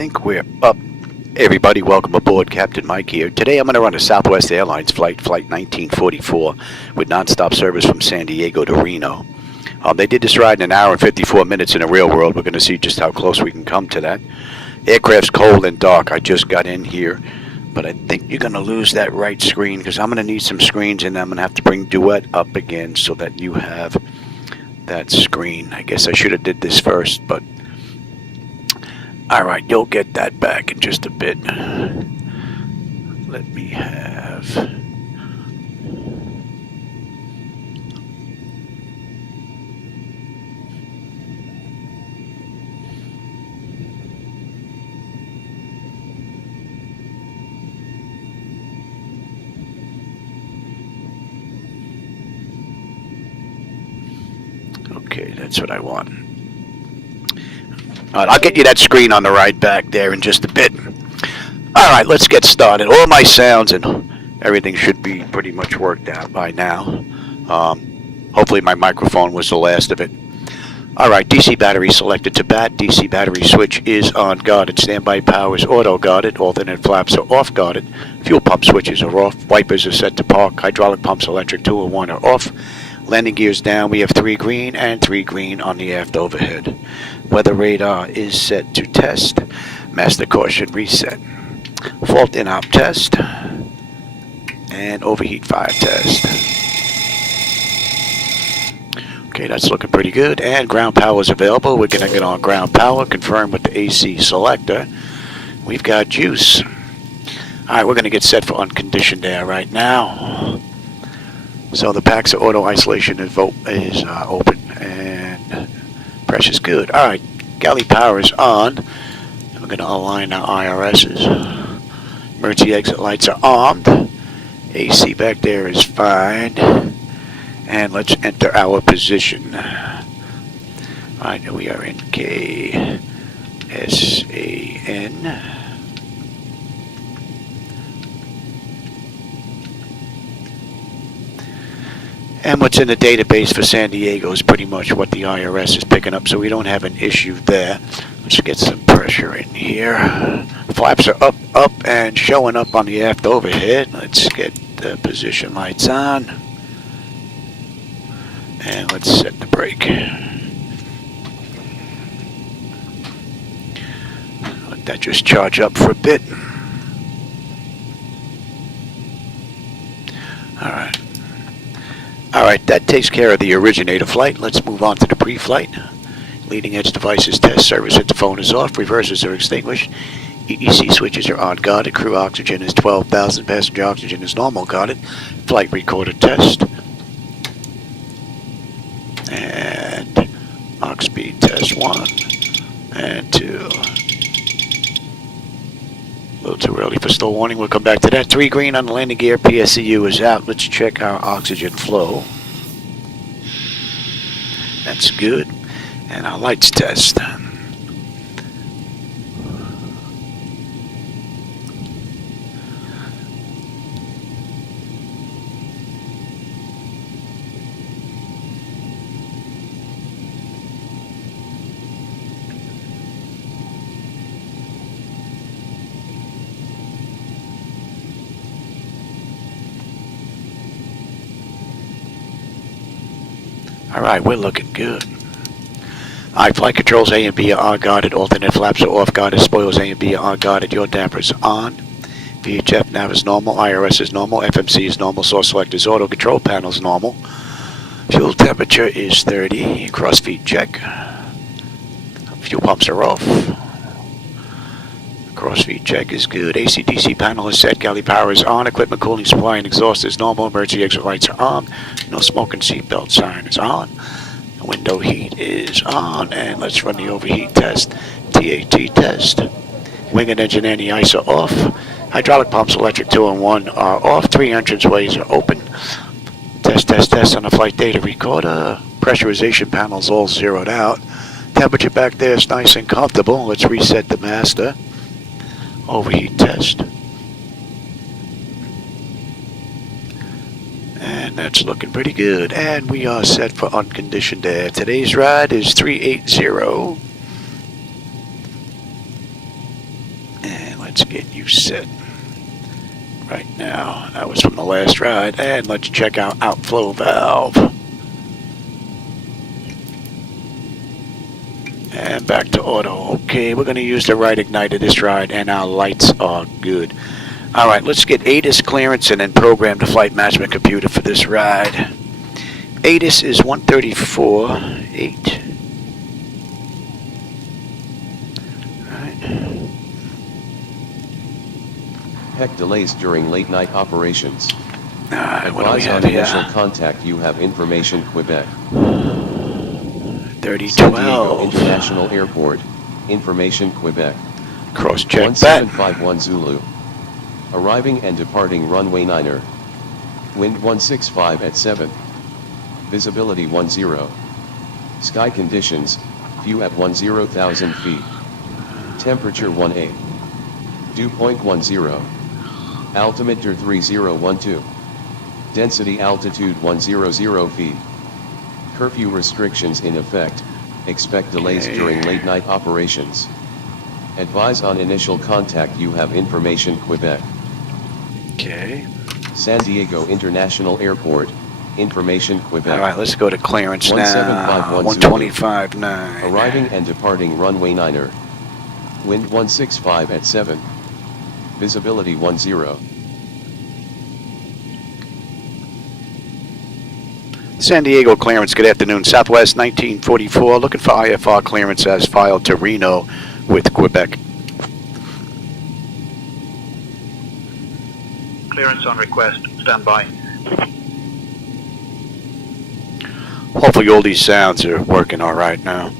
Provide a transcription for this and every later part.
think we're up. Hey everybody, welcome aboard. Captain Mike here. Today I'm going to run a Southwest Airlines flight, Flight 1944, with nonstop service from San Diego to Reno. They did this ride in an hour and 54 minutes in the real world. We're going to see just how close we can come to that. Aircraft's cold and dark. I just got in here, but I think you're going to lose that right screen because I'm going to need some screens, and I'm going to have to bring Duet up again so that you have that screen. I guess I should have did this first, but alright, you'll get that back in just a bit. Let me have... Okay, that's what I want. Alright, I'll get you that screen on the ride back there in just a bit. Alright, let's get started. All my sounds and everything should be pretty much worked out by now. Hopefully my microphone was the last of it. Alright, DC battery selected to bat. DC battery switch is on guarded. Standby power is auto guarded. Alternate flaps are off guarded. Fuel pump switches are off. Wipers are set to park. Hydraulic pumps electric 2 and 1 are off. Landing gears down. We have 3 green and 3 green on the aft overhead. Weather radar is set to test. Master caution reset. Fault in op test. And overheat fire test. Okay, that's looking pretty good. And ground power is available. We're going to get on ground power. Confirm with the AC selector. We've got juice. Alright, we're going to get set for unconditioned air right now. So the packs of auto isolation is open. And pressure's good. Alright, galley power is on. We're going to align our IRSs. Emergency exit lights are armed. AC back there is fine. And let's enter our position. Alright, we are in KSAN. And what's in the database for San Diego is pretty much what the IRS is picking up, so we don't have an issue there. Let's get some pressure in here. Flaps are up, and showing up on the aft overhead. Let's get the position lights on. And let's set the brake. Let that just charge up for a bit. Alright. Alright, that takes care of the originator flight. Let's move on to the pre-flight. Leading edge devices test. Service interphone is off. Reversers are extinguished. EEC switches are on guarded. Crew oxygen is 12,000. Passenger oxygen is normal guarded. Flight recorder test. And aux speed test 1 and 2. A little too early for still warning. We'll come back to that. 3 green on the landing gear. PSCU is out. Let's check our oxygen flow. That's good. And our lights test. Alright, we're looking good. Alright, flight controls A and B are guarded. Alternate flaps are off guarded. Spoils A and B are guarded. Your dampers are on. VHF nav is normal. IRS is normal. FMC is normal. Source select is auto. Control panel is normal. Fuel temperature is 30. Crossfeed check. Fuel pumps are off. Crossfeed check is good. AC/DC panel is set. Galley power is on. Equipment cooling supply and exhaust is normal. Emergency exit lights are on. No smoking seatbelt siren is on. Window heat is on. And let's run the overheat test. TAT test. Wing and engine anti-ice are off. Hydraulic pumps electric 2 and 1 are off. 3 entranceways are open. Test on the flight data recorder. Pressurization panels all zeroed out. Temperature back there is nice and comfortable. Let's reset the master. Overheat test. And that's looking pretty good. And we are set for unconditioned air. Today's ride is 380. let's get you set right now. That was from the last ride. And let's check out outflow valve. And back to auto. Okay, we're going to use the right igniter this ride, and our lights are good. All right, let's get ATIS clearance and then program the flight management computer for this ride. ATIS is 134.8. Heck delays during late night operations. Advise on initial contact you have information Quebec. 3012. San Diego International Airport, information Quebec. Cross check that. 1751 Zulu. Arriving and departing runway 9er. Wind 165 at 7. Visibility 10. Sky conditions, view at 10,000 feet. Temperature 18. Dew point 10. Altimeter 3012. Density altitude 100 feet. Curfew restrictions in effect. Expect delays during late night operations. Advise on initial contact you have information Quebec. Okay. San Diego International Airport, information Quebec. All right, let's go to clearance now. 125.9. Arriving and departing runway 9er. Wind 165 at 7. Visibility 10. San Diego clearance, good afternoon. Southwest 1944, looking for IFR clearance as filed to Reno with Quebec. Clearance on request, stand by. Hopefully all these sounds are working all right now.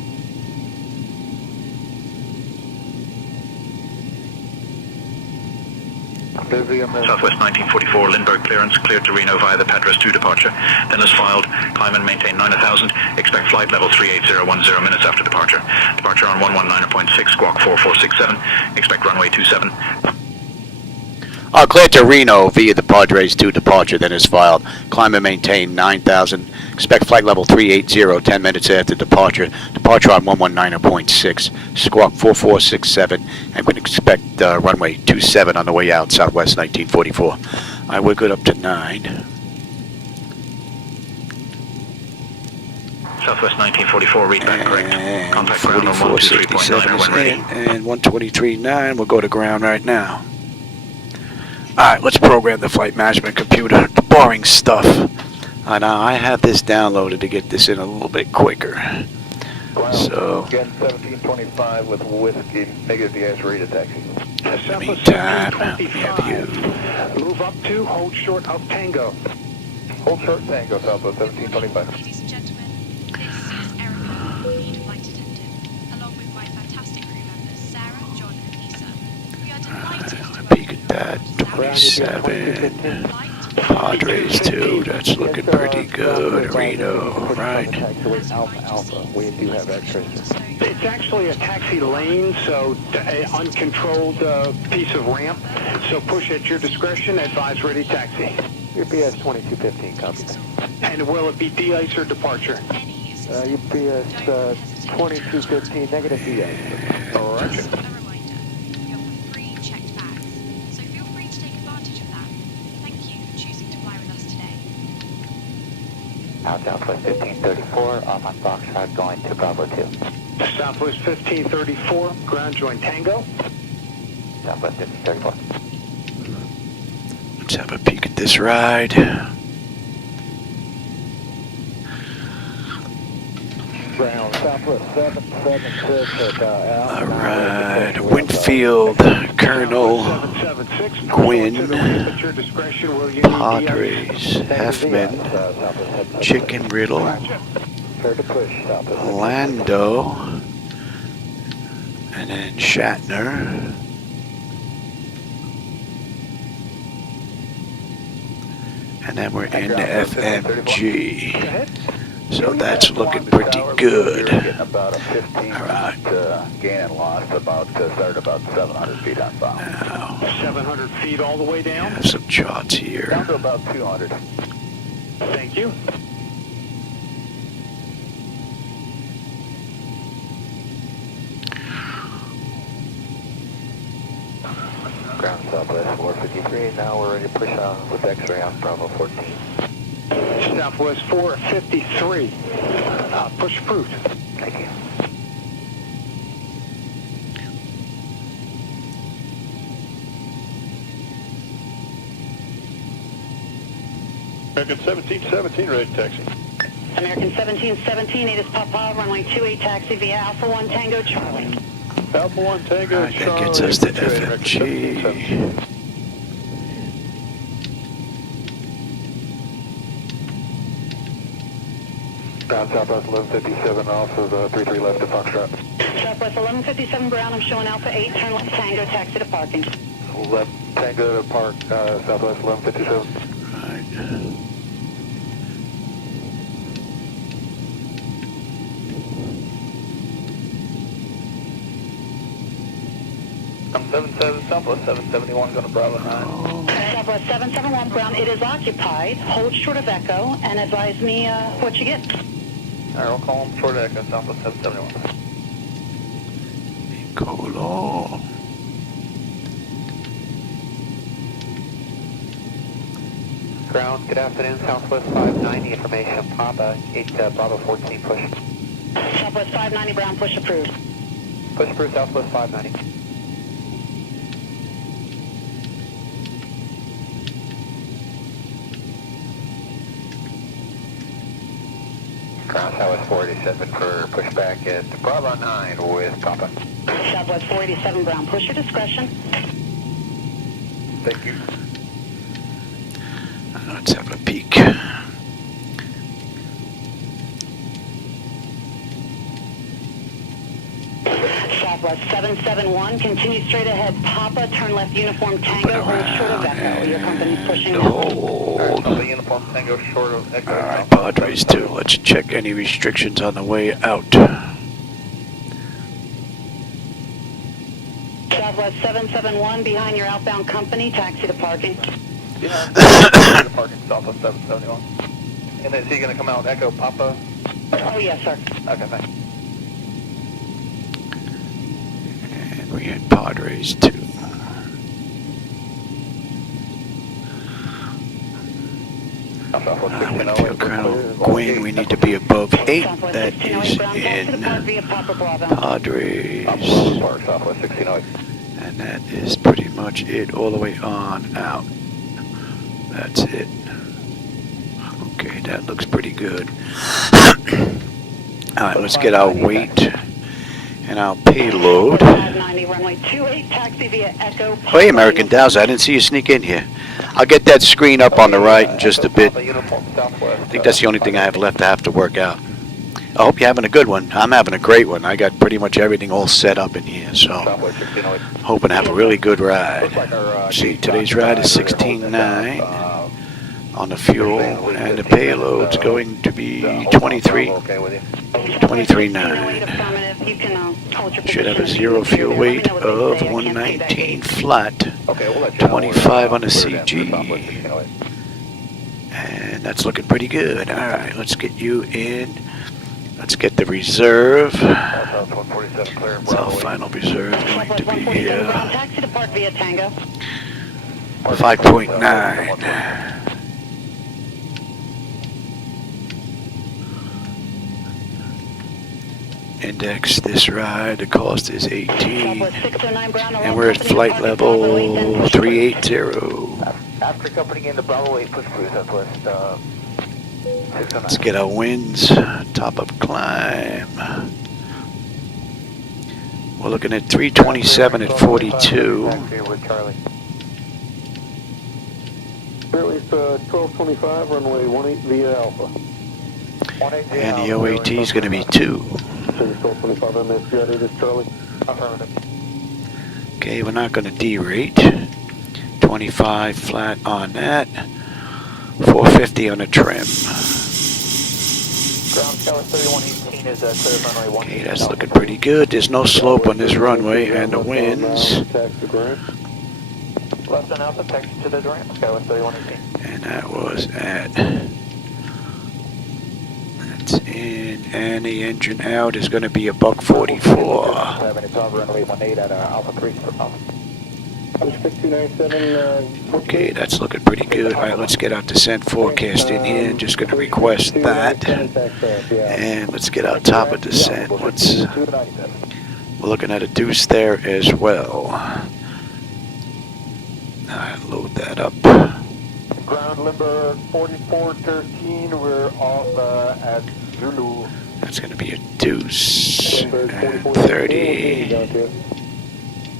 Southwest 1944, Lindbergh clearance, cleared to Reno via the Padres 2 departure. Then as filed, climb and maintain 9,000. Expect flight level 38010 minutes after departure. Departure on 119.6, squawk 4467. Expect runway 27. Cleared to Reno via the Padres 2 departure, then is filed. Climb and maintain 9,000. Expect flight level 380 10 minutes after departure. Departure on 119.6, squawk 4467, and we expect runway 27 on the way out, Southwest 1944. All right, we're good up to 9. Southwest 1944, read back correct. And Contact ground on 123.9 when ready. And 123.9, we'll go to ground right now. Alright, let's program the flight management computer. The boring stuff. Now I have this downloaded to get this in a little bit quicker. So, again, 1725 with whiskey, negative DS radar taxi. in the meantime, we have you. Move up to, hold short of Tango. Hold short Tango, Southwest 1725. Ladies and gentlemen, this is Erica, lead flight attendant, along with my fantastic crew members, Sarah, John, and Lisa. We are delighted to Peek at that. 27. Padres 2. That's looking pretty good. Reno, right. Alpha, we do have extras. It's actually a taxi lane, so an uncontrolled piece of ramp. So push at your discretion, advise ready taxi. UPS 2215, copy. And will it be de-ice or departure? UPS 2215, negative de-ice. Roger. Southwest 1534, on my Foxtrot going to Bravo 2. Southwest 1534, ground join Tango. Southwest 1534. Let's have a peek at this ride. Ground Southwest 776 at Alright, Winfield, Colonel, Gwynn, Padres, Heffman, Chicken Riddle, Lando, and then Shatner. And then we're in the FMG. So that's looking pretty good. About a 15 Alright. Gain and loss, started about 700 feet outbound. Now, 700 feet all the way down. have some charts here. Down to about 200. Thank you. Ground Southwest 453, now we're ready to push on with X-ray on Bravo 14. Southwest 453. Push approved. Thank you. American 1717, ready to taxi. American 1717, it is Papa, runway 28 taxi via Alpha 1 Tango Charlie. Alpha 1 Tango, Alright, that gets us to FMG. Ground Southwest 1157 off of 33 left to Foxtrot. Southwest 1157 Brown, I'm showing Alpha 8, turn left Tango, taxi to parking. Left Tango to park, Southwest 1157. Right. I'm 77, Southwest 771 going to Bravo 9. Southwest 771 Brown, it is occupied, hold short of Echo, and advise me what you get. Alright, we'll call him short Echo, Southwest 771. Colo. Ground, good afternoon, Southwest 590, information Papa, 8 Bravo 14, push. Southwest 590 Brown, push approved. Push through Southwest 590. Ground Southwest 487 for pushback at Bravo 9 with Papa. Southwest 487 Brown, push your discretion. Thank you. Let's have a peek. Southwest 771, continue straight ahead. Papa, turn left Uniform Tango, hold short of Echo. Your company's pushing out. Hold. Papa Uniform Tango short of Echo. Alright, Padres 2. Let's check any restrictions on the way out. Southwest 771, behind your outbound company, taxi to parking. Behind parking, Southwest 771. And then is he going to come out Echo Papa? Oh, yes, sir. Okay, thanks. And we had Padres 2. Winfield Colonel Gwyn, we need to be above 8. That is in Padres. Southwest 1608. And that is pretty much it all the way on out. That's it. Okay, that looks pretty good. Alright, let's get our weight and our payload. 590, runway 28, taxi via Echo. Oh, hey, American Dowser, I didn't see you sneak in here. I'll get that screen up on the right in just a bit. I think that's the only thing I have left to have to work out. I hope you're having a good one. I'm having a great one. I got pretty much everything all set up in here, so hoping to have a really good ride. See, today's ride is 16.9 on the fuel, and the payload's going to be 23.9. Should have a zero fuel weight of 119 flat, 25 on the CG. And that's looking pretty good. Alright, let's get you in. Let's get the reserve. It's our final reserve going to be here. 5.9. Index this ride, the cost is 18. And we're at flight level 380. After company in the Bravo 8 push through Southwest. Let's get our winds, top of climb. We're looking at 327 at 42. Release 1225, runway 18 via Alpha. And the OAT is going to be 2. 1225, MS, this Charlie. Okay, we're not going to derate. 25 flat on that. 450 on the trim. Okay, that's looking pretty good. There's no slope on this runway, and the winds. And that was at. That's in, and the engine out is going to be a $144. Okay, that's looking pretty good. All right, let's get our descent forecast in here. Just going to request that. And let's get our top of descent. We're looking at a deuce there as well. All right, load that up. Ground limber 4413, we're off at Zulu. That's going to be a deuce. And 30.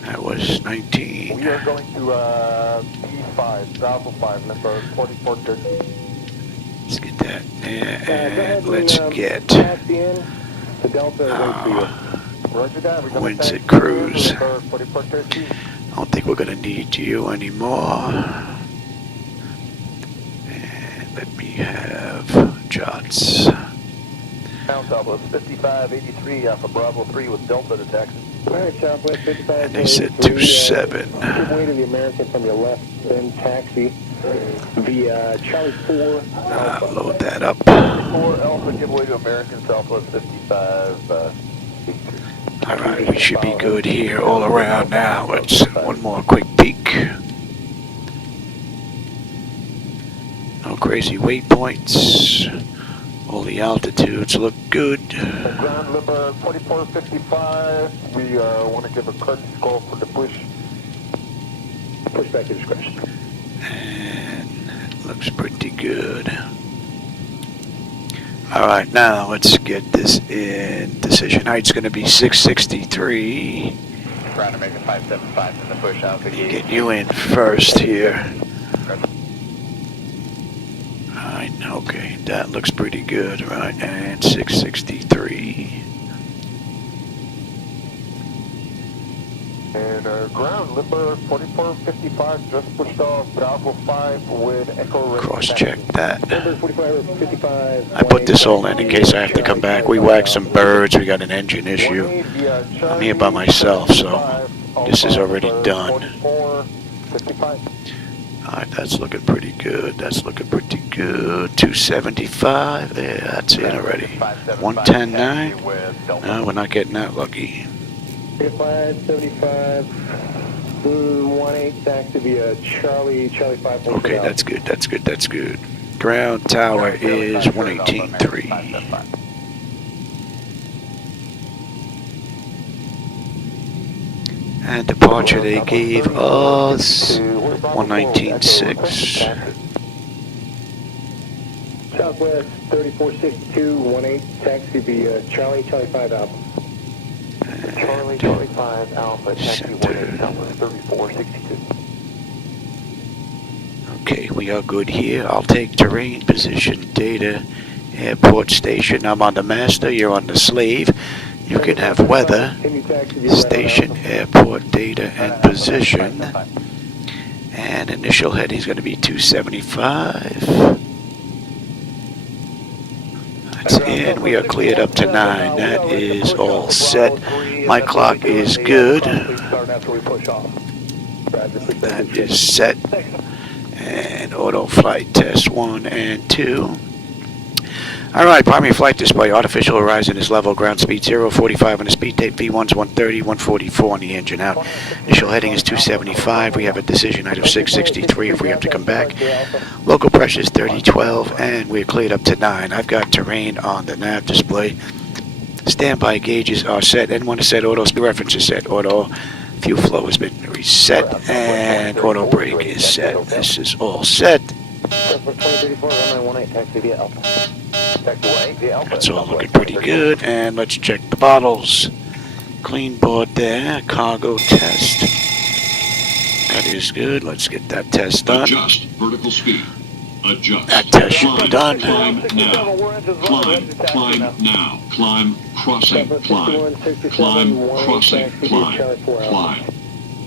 That was 19. We are going to B5, Bravo 5, limber 4413. Let's get that there. And let's get winds at cruise. I don't think we're going to need you anymore. And let me have Jots. Southwest 5583 Alpha Bravo 3 with Delta to taxi. Alright, Southwest 55. And they said 27. Give way to the American from your left, then taxi. The Charlie 4 Alpha. Load that up. 4 Alpha, give way to American Southwest 55. Alright, we should be good here all around now. Let's one more quick peek. No crazy waypoints. All the altitudes look good. Ground limber 4455. We want to give a courtesy call for the push. Push back to discretion. And it looks pretty good. Alright, now let's get this in. Decision height's going to be 663. Ground American 575 in the push out the gate. Get you in first here. Alright, okay, that looks pretty good. Right, and 663. And ground limber 4455 just pushed off Bravo 5 with Echo. Cross-check that. Number 4555. I put this all in case I have to come back. We whacked some birds. We got an engine issue. I'm here by myself, so this is already done. Alright, that's looking pretty good. That's looking pretty good. 275. Yeah, that's it already. 110.9. No, we're not getting that lucky. 575. 18 taxi via Charlie 5. Okay, that's good. That's good. That's good. Ground tower is 118.3. And departure they gave us 119.6. Southwest 3462, 18 taxi via Charlie 5 Alpha. Charlie 5 Alpha, taxi 18 Southwest 3462. Okay, we are good here. I'll take terrain, position, data, airport station. I'm on the master, you're on the slave. You can have weather, station, airport, data, and position. And initial heading is going to be 275. That's in. We are cleared up to 9. That is all set. My clock is good. That is set. And auto flight test 1 and 2. Alright, primary flight display, artificial horizon is level, ground speed 045 on the speed tape, V1's 130, 144 on the engine out. Initial heading is 275, we have a decision height of 663 if we have to come back. Local pressure is 3012, and we're cleared up to 9. I've got terrain on the nav display. Standby gauges are set, N1 is set, auto speed reference is set, auto fuel flow has been reset, and auto brake is set. This is all set. That's all looking pretty good, and let's check the bottles. Clean board there, cargo test. That is good. Let's get that test done. Adjust vertical speed. Adjust. That test should be done. Climb now. Climb now. Climb crossing. Climb. Climb crossing. Climb.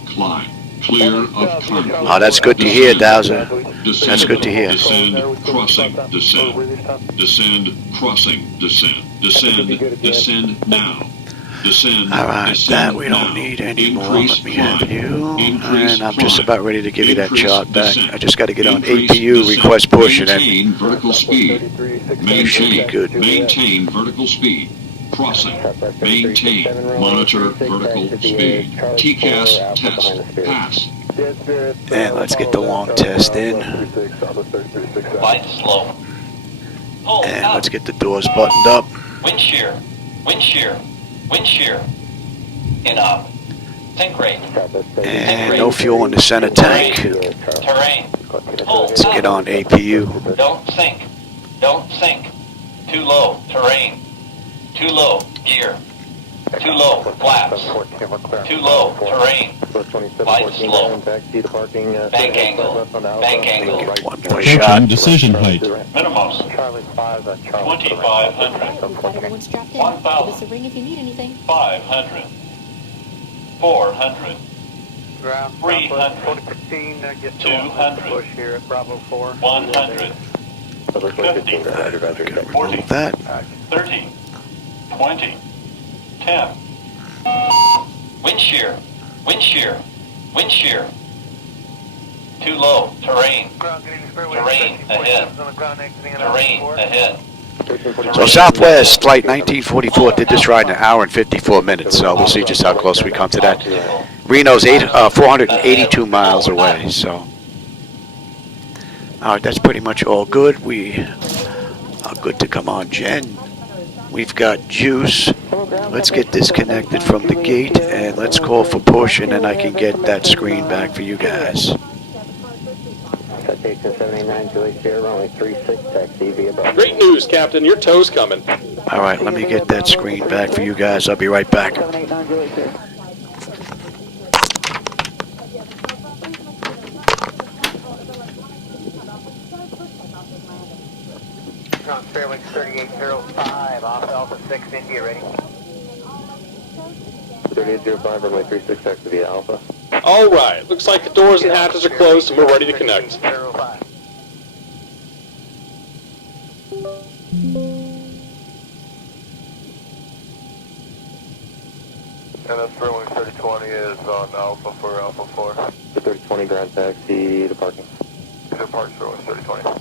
Climb. Clear of cargo. Oh, that's good to hear, Dowser. That's good to hear. Descend, crossing, descend. Descend, crossing, descend. Descend, descend now. Descend, Alright, descend that we don't now. need anymore. Increase Let me have climb. you. Increase And I'm just climb. about ready to give you that Increase chart back. descent. I just got to get on Increase APU descent. request push and then Maintain vertical speed. Maintain, good. maintain vertical speed. Crossing. Maintain. Monitor vertical speed. TCAS test. Pass. And let's get the long test in. Flight slow. Pull And out. let's get the doors buttoned up. Wind shear. Wind shear. Wind shear. In up. Sink rate. And no fuel in the center tank. Terrain. Pull Let's get on APU. Don't sink. Don't sink. Too low. Terrain. Too low. Gear. Too low. Flaps. Too low. Terrain. Flight slow. Bank angle. Bank angle. One more shot. Decision height. Minimums. 2,500. 1,000. 500. 400. 300. 200. Push here at Bravo 4. 100. 50. 40. That. 30. 20. 10. Wind shear. Wind shear. Wind shear. Too low. Terrain. Terrain ahead. Terrain ahead. So Southwest Flight 1944 did this ride in an hour and 54 minutes, so we'll see just how close we come to that. Reno's 482 miles away, so. Alright, that's pretty much all good. We are good to come on, Jen. We've got juice. Let's get disconnected from the gate and let's call for push, and then I can get that screen back for you guys. Great news, Captain. Your tow's coming. Alright, let me get that screen back for you guys. I'll be right back. Fairway 3805, off Alpha 6, India, ready. 3805, runway 36, taxi via Alpha. All right. Looks like the doors and hatches are closed and we're ready to connect. 05. And that's runway 3020 is on Alpha for Alpha 4. The 3020 ground taxi to parking. To park runway 3020.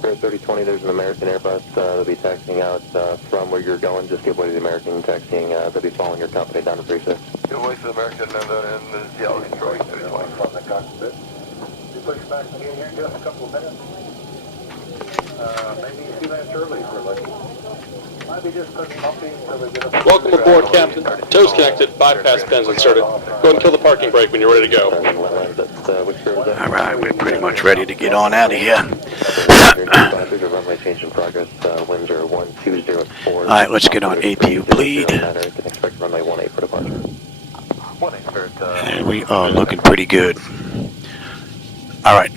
For 3020, there's an American Airbus that'll be taxiing out from where you're going. Just give way to the American taxiing. They'll be following your company down to 36. Give way to the American and then in the Seattle Detroit 3020. From the cockpit. You push back again here in just a couple of minutes. Maybe a few minutes early for like. Might be just putting pumping so we get a. Welcome aboard, Captain. Tow's connected. Bypass pins inserted. Go ahead and kill the parking brake when you're ready to go. Alright, we're pretty much ready to get on out of here. Runway change in progress. Winds are 120 at 4. Alright, let's get on APU bleed. Can expect runway 18 for departure. And we are looking pretty good. Alright.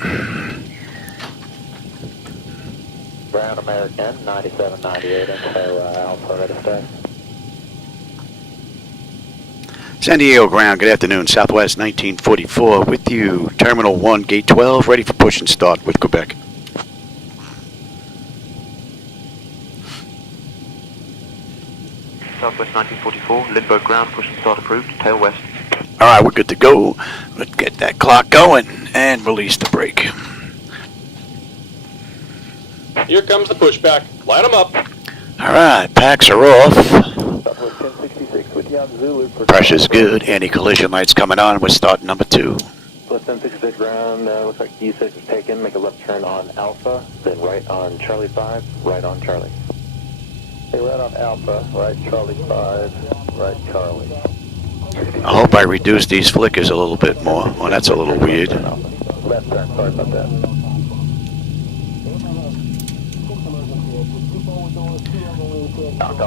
Ground American 9798, info Alpha, ready to start. San Diego ground, good afternoon. Southwest 1944 with you. Terminal 1, Gate 12, ready for push and start with Quebec. Southwest 1944, Lindbergh ground, push and start approved, tail west. Alright, we're good to go. Let's get that clock going and release the brake. Here comes the pushback. Line them up. Alright, packs are off. Pressure's good. Anti-collision lights coming on. We're starting number 2. Plus 1066 ground, looks like D6 is taken. Make a left turn on Alpha, then right on Charlie 5, right on Charlie. Hey, right on Alpha, right Charlie 5, right Charlie. I hope I reduce these flickers a little bit more. Well, that's a little weird. Left turn, sorry about that.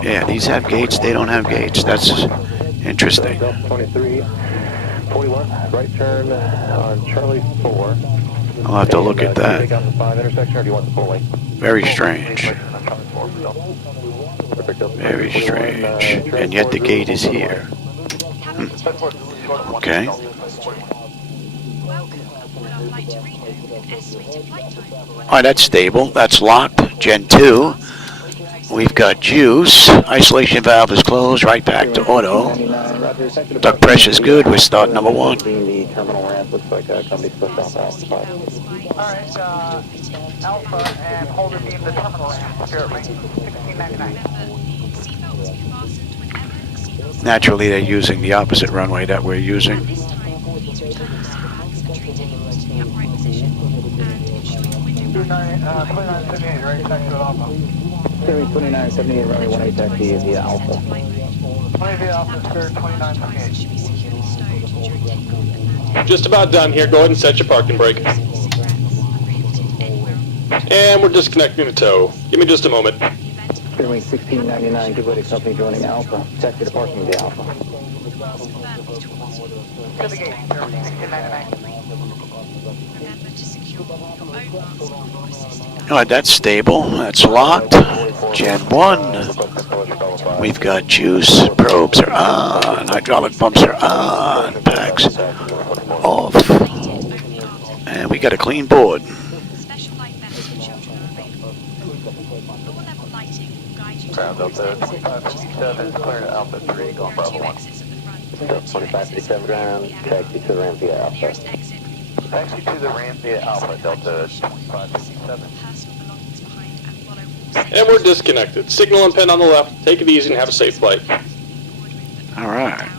Yeah, these have gates. They don't have gates. That's interesting. 23, 41, right turn on Charlie 4. I'll have to look at that. Take out the 5 intersection, or do you want the full lane? Very strange. Very strange. And yet the gate is here. Okay. Alright, that's stable. That's locked. Gen 2. We've got juice. Isolation valve is closed. Right back to auto. Duct pressure's good. We're starting number 1. The terminal ramp looks like a company pushed off Alpha 5. Alright, Alpha and hold it in the terminal ramp, Spirit Ring, 1699. Naturally, they're using the opposite runway that we're using. This time, you need to return your stance and train taking to the upright position and ensure your window back. 2978, right, taxi with Alpha. 2978, runway 18 taxi via Alpha. 20 via Alpha, clear 2978. Should be securely stowed during takeoff and Just about done here. Go ahead and set your parking brake. cigarettes are prohibited anywhere on And we're disconnecting the tow. Give me just a moment. Runway 1699, give way to company joining Alpha. Taxi to parking via Alpha. To the gate, 1699. Remember to secure your own mask before assisting others. All right, that's stable. That's locked. Gen 1. We've got juice. Probes are on. Hydraulic pumps are on. Packs off. And we got a clean board. Special light vests for children are available. Lower level lighting will guide you to Ground the up there, exit. 2557, clear to Alpha 3, going There are Bravo two 1. exits at the front. 2557 ground, taxi to the ramp via Alpha. Nearest exit Taxi to the ramp via Alpha, Delta 2557. personal belongings behind and follow all And we're disconnected. Signal and pin on the left. Take it easy and have a safe flight. All right. and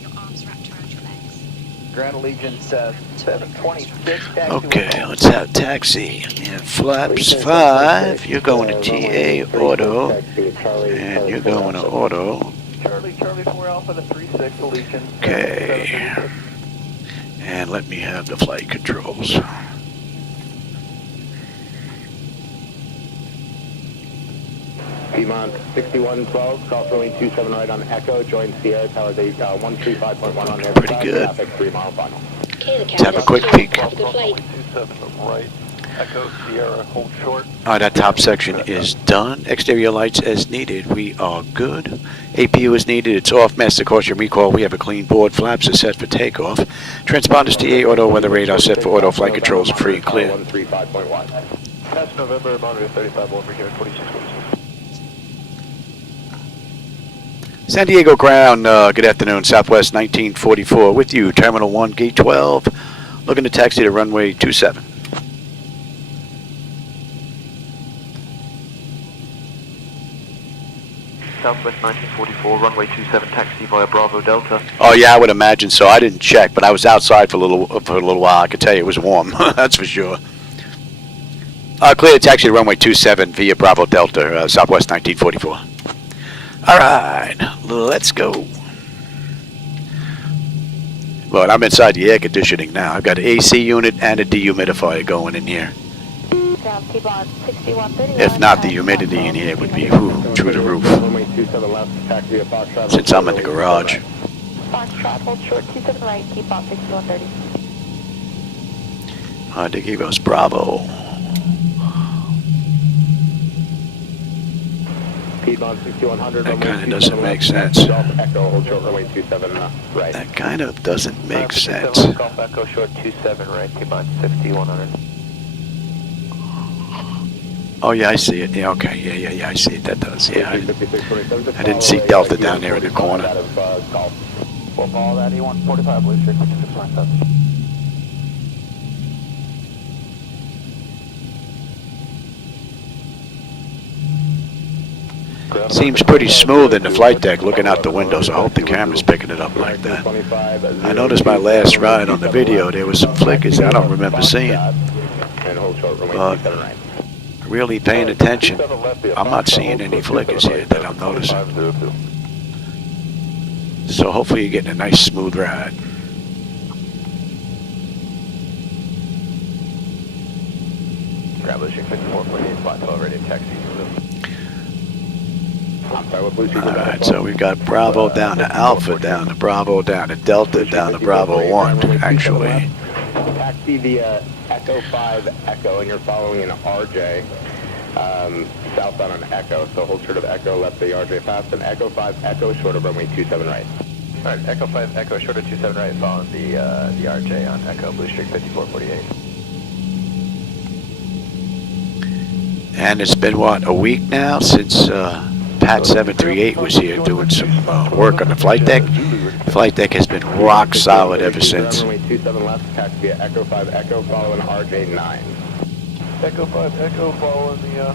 your arms wrapped around your legs. Grand Allegiance 726, taxi Okay, let's have taxi. And flaps 5. You're going to TA Auto. And you're going to Auto. Charlie 4 Alpha to 36, Allegiance. Okay. And let me have the flight controls. Piedmont 6112, call runway 27 right on Echo, join Sierra Tower 135.1 on there. Pretty good. Traffic 3 mile final. Let's have a quick peek. 27 right. Echo Sierra, hold short. All right, that top section is done. Exterior lights as needed. We are good. APU is needed. It's off. Master caution recall. We have a clean board. Flaps are set for takeoff. Transponders TA auto. Weather radar set for auto. Flight controls are free and clear. 135.1. That's November, monitor 35, over here, 4646. San Diego ground. Good afternoon. Southwest 1944 with you. Terminal 1, Gate 12. Looking to taxi to runway 27. Southwest 1944, runway 27, taxi via Bravo Delta. Oh yeah, I would imagine so. I didn't check, but I was outside for a little while. I can tell you it was warm. That's for sure. Clear to taxi to runway 27 via Bravo Delta, Southwest 1944. All right, let's go. But I'm inside the air conditioning now. I've got an AC unit and a dehumidifier going in here. If not, the humidity in here would be through the roof. Since I'm in the garage. Foxtrot, hold short, 27 right, keep off 6130. De Givos Bravo. Piedmont 6100. That kind of doesn't make sense. Echo, hold short, runway 27 right. That kind of doesn't make sense. Golf Echo short 27 right, Piedmont 6100. Oh yeah, I see it. Yeah, okay. Yeah, I see it. That does. Yeah, I didn't see Delta down there in the corner. We'll follow that E145, blue shirt, 5697. Seems pretty smooth in the flight deck looking out the windows. I hope the camera's picking it up like that. I noticed my last ride on the video, there was some flickers I don't remember seeing. But really paying attention, I'm not seeing any flickers here that I'm noticing. So hopefully you're getting a nice smooth ride. Grab blue shirt 5448, flight 12 ready, taxi. Alright, so we've got Bravo down to Alpha, down to Bravo, down to Delta, down to Bravo 1, actually. Taxi via Echo 5 Echo, and you're following an RJ southbound on Echo, so hold short of Echo, left the RJ fast, and Echo 5 Echo short of runway 27 right. Alright, Echo 5 Echo short of 27 right, following the RJ on Echo, blue streak 5448. And it's been, what, a week now since Pat 738 was here doing some work on the flight deck. The flight deck has been rock solid ever since. Runway 27 left, taxi via Echo 5 Echo, following RJ 9. Echo 5 Echo following the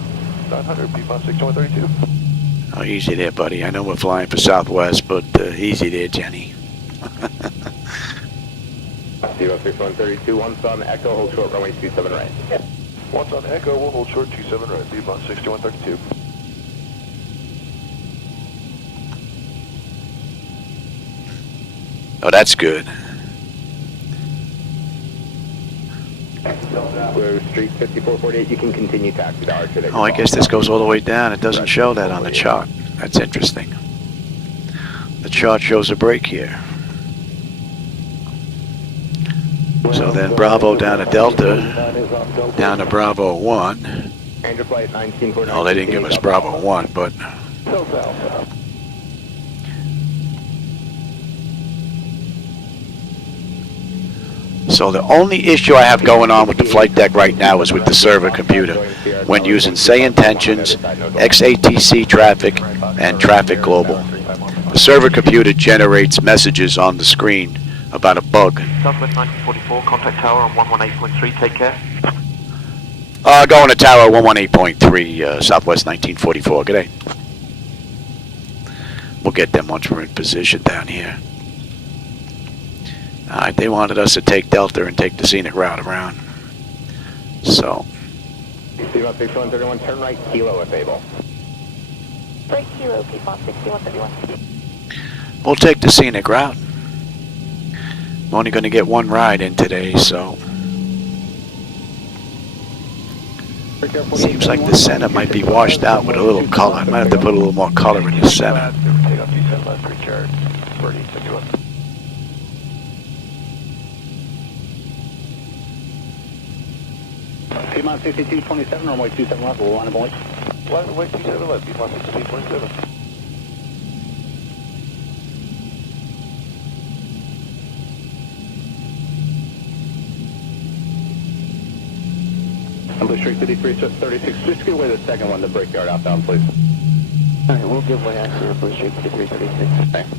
900, Piedmont 6132. Oh, easy there, buddy. I know we're flying for Southwest, but easy there, Jenny. Zibo 6132, once on Echo, hold short, runway 27 right. Once on Echo, we'll hold short 27 right, Zibo 6132. Oh, that's good. We're Street 5448, you can continue taxi to Archer. Oh, I guess this goes all the way down. It doesn't show that on the chart. That's interesting. The chart shows a break here. So then Bravo down to Delta, down to Bravo 1. Oh, they didn't give us Bravo 1, but... So the only issue I have going on with the flight deck right now is with the server computer when using SayIntentions, XATC traffic, and Traffic Global. The server computer generates messages on the screen about a bug. Southwest 1944, contact tower on 118.3, take care. Going to tower 118.3, Southwest 1944, good day. We'll get them once we're in position down here. Alright, they wanted us to take Delta and take the scenic route around. So. P-Mod 6131, turn right, kilo if able. Right kilo, P-Mod 6131. We'll take the scenic route. I'm only going to get one ride in today, so. Seems like the center might be washed out with a little color. I might have to put a little more color in the center. P-Mod 6227, runway 27 left, we'll line up point. Runway 27 left, P-Mod 6227. Number Street 5336, just give away the second one, the brickyard outbound, please. Alright, we'll give way out to Blue Street 5336. Thanks.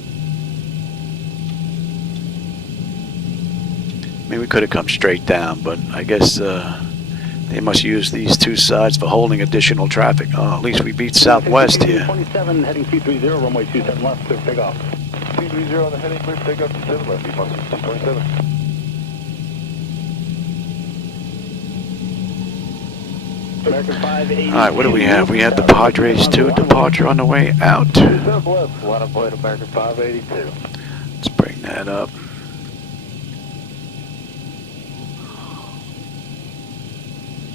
Maybe we could have come straight down, but I guess they must use these two sides for holding additional traffic. Oh, at least we beat Southwest here. 27 heading 230, runway 27 left, clear takeoff. 230 on the heading, clear takeoff 27 left, P-Mod 6227. Alright, what do we have? We have the Padres 2 departure on the way out. Southwest, line up point American 582. Let's bring that up.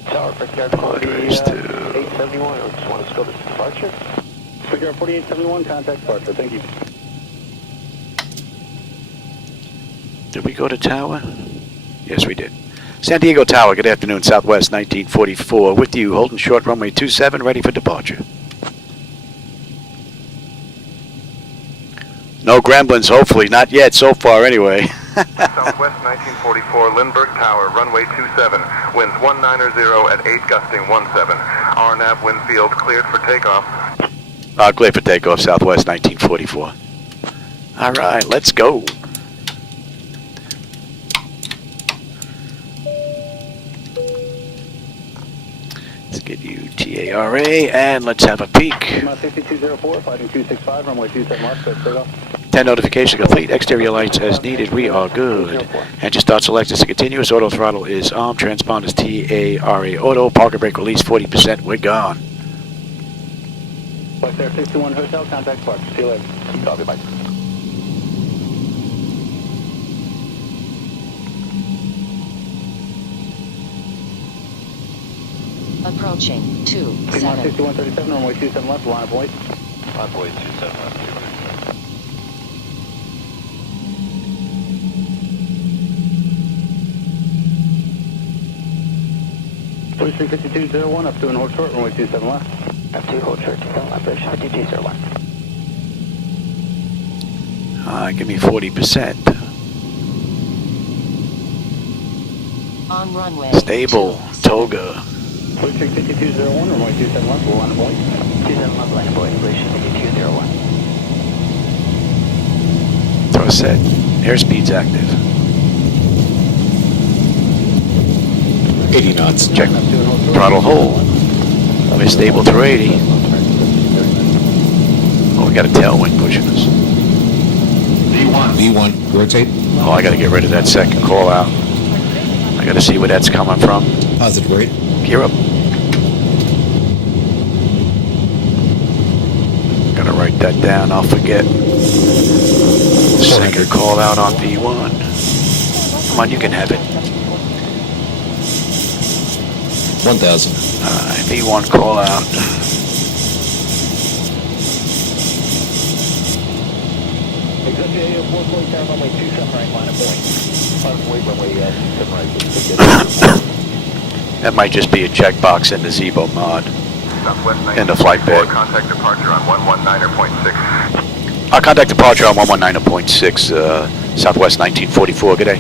Tower, brickyard Padres 2. 871, or just want to scope this departure? Brickyard 4871, contact departure, thank you. Did we go to Tower? Yes, we did. San Diego Tower, good afternoon, Southwest 1944. With you, holding short runway 27, ready for departure. No gremlins, hopefully. Not yet, so far anyway. Southwest 1944, Lindbergh Tower, runway 27, winds 190 at 8, gusting 17. RNAV wind field cleared for takeoff. Clear for takeoff, Southwest 1944. All right, let's go. Let's get you TARA, and let's have a peek. 6204, fighting 265, runway 27 left, clear takeoff. 10 notification complete. Exterior lights as needed. We are good. Engine start select is continuous. Auto throttle is on. Transponders TARA auto. Parker brake release 40%. We're gone. West Air 61 Hotel, contact Clark. See you later. Copy, bye. Approaching 27. 6137, runway 27 left, line of point. Line point 27 left. Blue Street 5201, up to and hold short, runway 27 left. Up to hold short, 27 left, Blue Street 5201. Give me 40%. On runway. Stable. Toga. Blue Street 5201, runway 27 left, line of point. 27 left, line of point, Blue Street 5201. Throw set. Airspeed's active. 80 knots. Check. Throttle hold. We're stable through 80. got a tailwind pushing us. V1, rotate. Oh, I got to get rid of that second call out. I got to see where that's coming from. Positive rate. Gear up. Gotta write that down, I'll forget. Second call out on V1. Come on, you can have it. 1,000. V1 call out. That might just be a checkbox in the ZiboMod. In the flight bag. Contact departure on 119.6. Our contact departure on 119.6, Southwest 1944. Good day.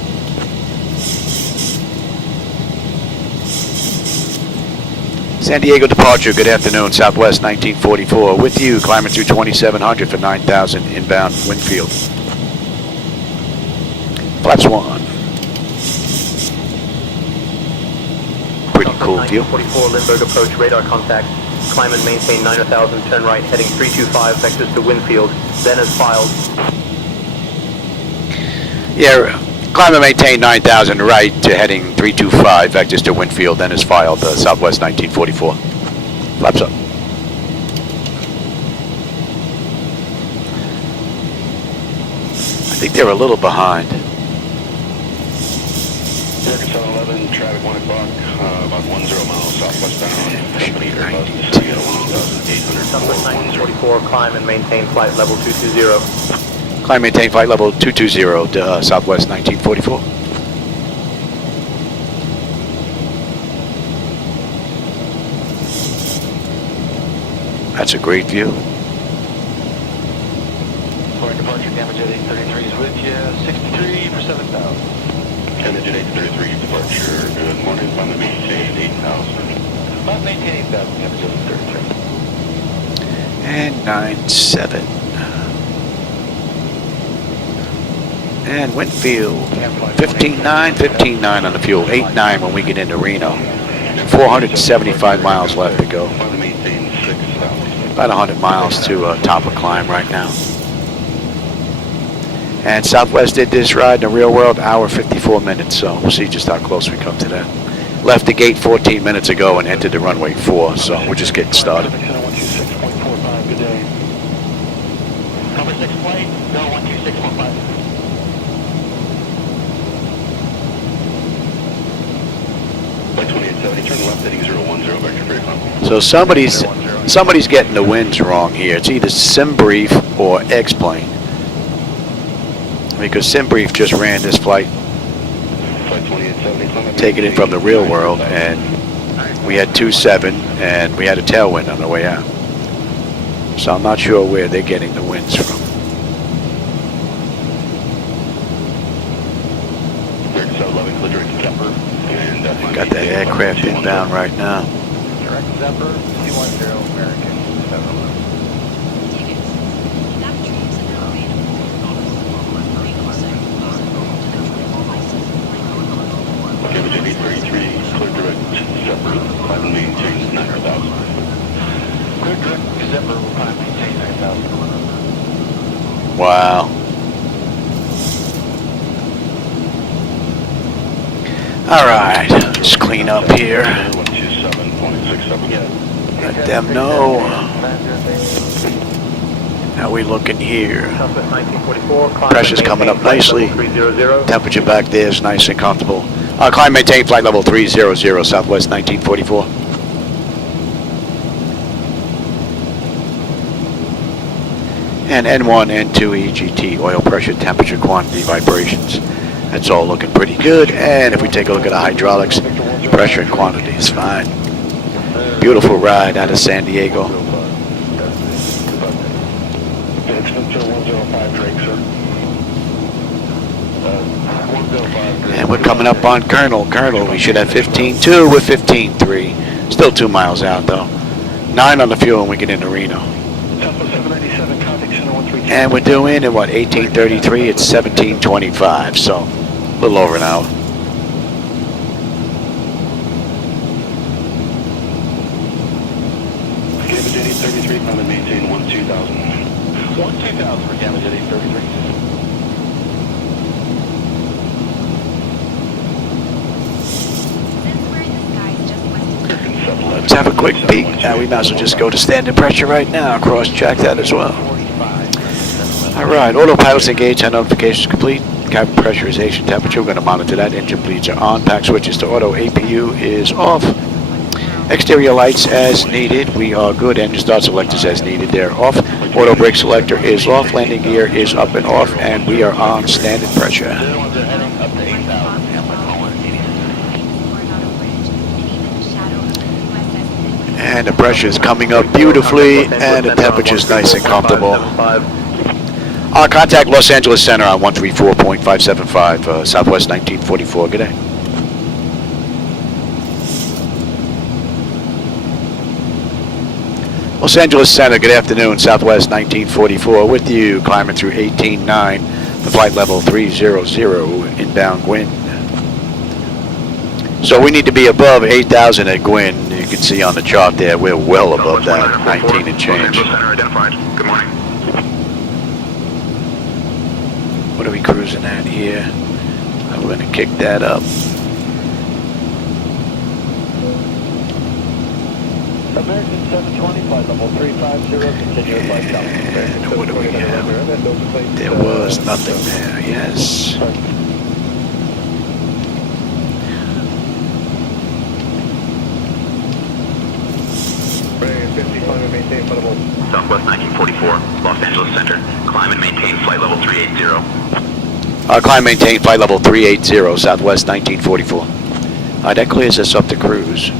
San Diego departure, good afternoon, Southwest 1944. With you, climbing through 2700 for 9,000 inbound Winfield. Flaps 1. Pretty cool view. 44 Lindbergh approach, radar contact. Climb and maintain 9,000, turn right, heading 325, vectors to Winfield, then as filed. Yeah, climb and maintain 9,000 right to heading 325, vectors to Winfield, then as filed, Southwest 1944. Flaps up. I think they're a little behind. American 711, traffic 1 o'clock, about 10 miles southwestbound. Company Airbus, Southwest 1944, climb and maintain flight level 220. Climb, maintain flight level 220 to Southwest 1944. That's a great view. Flight departure, damage at 833 is with you, 63 for 7,000. Damage at 833, departure, good morning, climb and maintain 8,000. Climb maintain 8,000, damage at 833. And 9-7. And Winfield, 15-9, 15-9 on the fuel, 8-9 when we get into Reno. 475 miles left to go. About 100 miles to top of climb right now. And Southwest did this ride in the real world, hour 54 minutes, so we'll see just how close we come to that. Left the gate 14 minutes ago and entered the runway 4, so we're just getting started. 126.45, good day. Cover 6 flight, go 126.5. Flight 2870, turn left heading 010, vector for your company. So somebody's getting the winds wrong here. It's either SimBrief or X-Plane. Because SimBrief just ran this flight, taking it from the real world, and we had 27 and we had a tailwind on the way out. So I'm not sure where they're getting the winds from. Got that aircraft inbound right now. Direct Zephyr, C10 American 711. Damage at 833, clear direct Zephyr, climb and maintain 9,000. Clear direct Zephyr, will climb and maintain 9,000. Wow. All right, let's clean up here. 127.67. Let them know. How we looking here? Pressure's coming up nicely. Temperature back there is nice and comfortable. Climb, maintain flight level 300, Southwest 1944. And N1, N2, EGT, oil pressure, temperature, quantity, vibrations. That's all looking pretty good. And if we take a look at the hydraulics, pressure and quantity is fine. Beautiful ride out of San Diego. And we're coming up on Colonel. We should have 15.2 with 15.3. Still 2 miles out though. 9 on the fuel when we get into Reno. And we're doing at what, 18:33? It's 17:25, so a little over an hour. Damage 833, climb and maintain 12,000. 2000 for damage at 833. Let's have a quick peek. We might as well just go to standard pressure right now. Cross-check that as well. All right, autopilot's engaged, hand notifications complete. Cabin pressurization temperature, we're going to monitor that. Engine bleeds are on. Pack switches to auto. APU is off. Exterior lights as needed. We are good. Engine start selectors as needed. They're off. Auto brake selector is off. Landing gear is up and off. And we are on standard pressure. And the pressure is coming up beautifully. And the temperature is nice and comfortable. Contact Los Angeles Center on 134.575, Southwest 1944. Good day. Los Angeles Center, good afternoon, Southwest 1944 with you, climbing through 18.9, the flight level 300, inbound Gwin. So we need to be above 8,000 at Gwin. You can see on the chart there, we're well above that, 19 and change. Good morning. What are we cruising at here? I'm going to kick that up. American 720, flight level 350, continue flight down. And what do we have? There was nothing there, yes. Southwest 1944, Los Angeles Center. Climb and maintain flight level 380. Climb maintain flight level 380, Southwest 1944. That clears us up to cruise.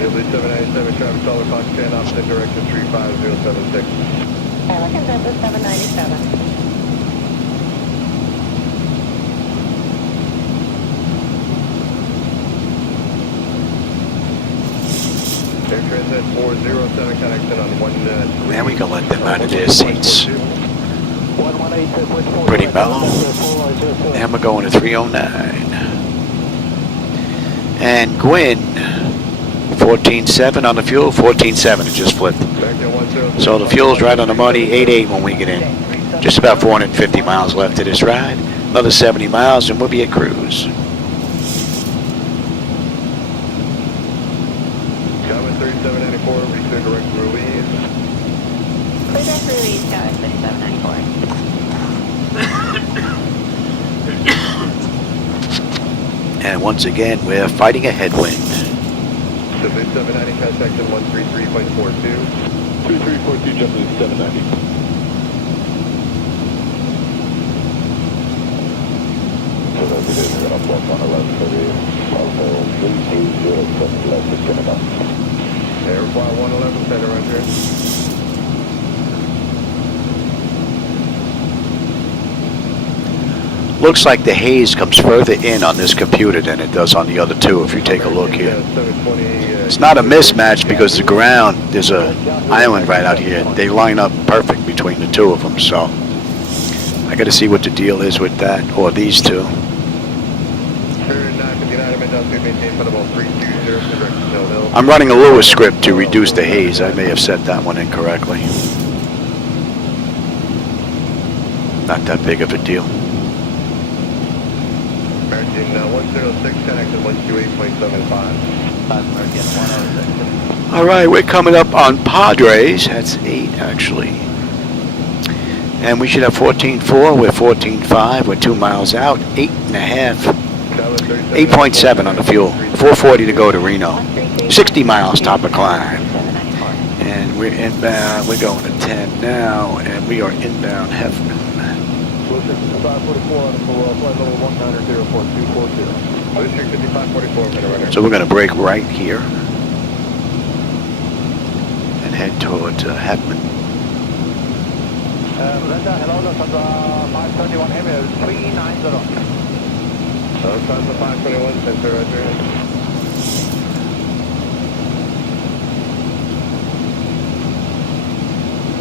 Italy 797, traffic solid clock 10, opposite direction 35076. American Delta 797. Air Transat 407 connection on 1. Man, we can let them out of their seats. Pretty mellow. And we're going to 309. And Gwin, 14.7 on the fuel, 14.7, it just flipped. So the fuel's right on the money, 8.8 when we get in. Just about 450 miles left of this ride. Another 70 miles and we'll be at cruise. Common 3794, reclear direct release. Clear direct release, Tower 3794. And once again, we're fighting a headwind. Italy 790, contact at 133.42. 3342, jumping 790. Airfly 111, center under. Looks like the haze comes further in on this computer than it does on the other two, if you take a look here. It's not a mismatch because the ground, there's a island right out here. They line up perfect between the two of them, so I got to see what the deal is with that, or these two. I'm running a Lewis script to reduce the haze. I may have set that one incorrectly. Not that big of a deal. American 106, connected 128.75. All right, we're coming up on Padres. That's 8 actually. And we should have 14.4. We're 14.5. We're 2 miles out. 8.5. 8.7 on the fuel. 440 to go to Reno. 60 miles top of climb. And we're inbound. We're going to 10 now, and we are inbound Hefner. So we're going to brake right here and head towards Hefner. Hello, Lufthansa 521 Emirates 390. Lufthansa 521, center roger.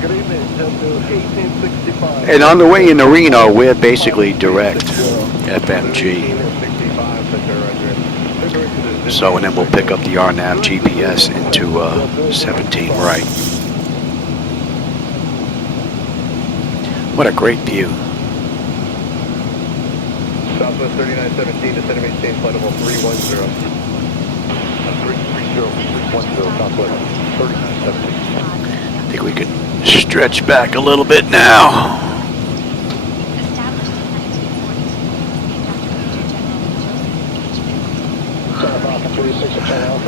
Good evening, Delta 1865. And on the way into Reno, we're basically direct FMG. So, and then we'll pick up the RNAV GPS into 17 right. What a great view. Southwest 3917, descend and maintain flight level 310. 310, Southwest 3917. I think we can stretch back a little bit now.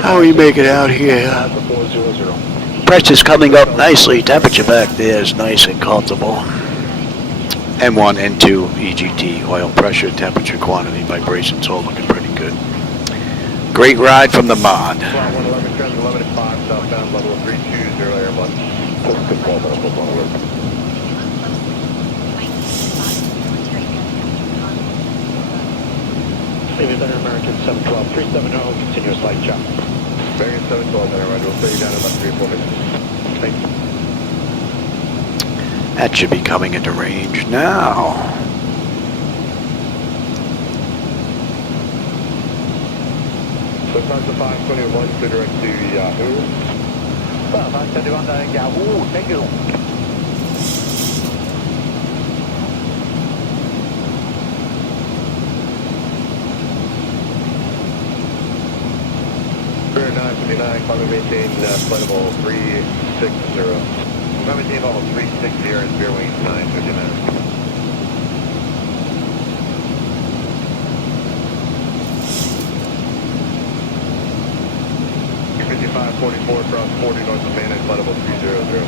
How are you making out here? Pressure's coming up nicely. Temperature back there is nice and comfortable. M1, N2, EGT, oil pressure, temperature, quantity, vibrations, all looking pretty good. Great ride from the mod. 111, trend 11 at 5, southbound, level 320, Airbus. Center American 712, 370, continuous light jump. American 712, center, right, we'll stay you down in about 3 or 4 minutes. Thank you. That should be coming into range now. So it's not the 521, so direct to Yahoo. 521 Yahoo, thank you. Spirit 959, climate maintain flight level 360. Climate maintain level 360 and Spirit wings 959. Cross 40 north of Manta, flight level 300.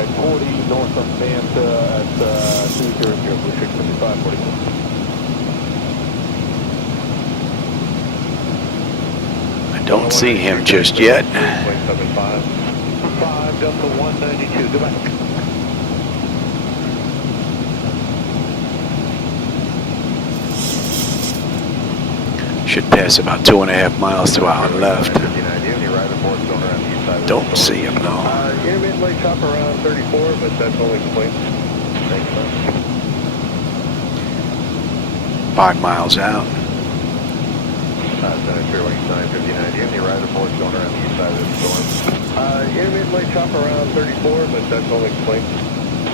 At 40 north of Manta at 200, Blue 55, 44. I don't see him just yet. 5 Delta 192, goodbye. Should pass about 2.5 miles to our left. Don't see him though. Intermittently top around 34, but that's only point. Thanks, man. 5 miles out. Center Spirit wings 959, any right reports going around the east side of the storm. Intermittently top around 34, but that's only point.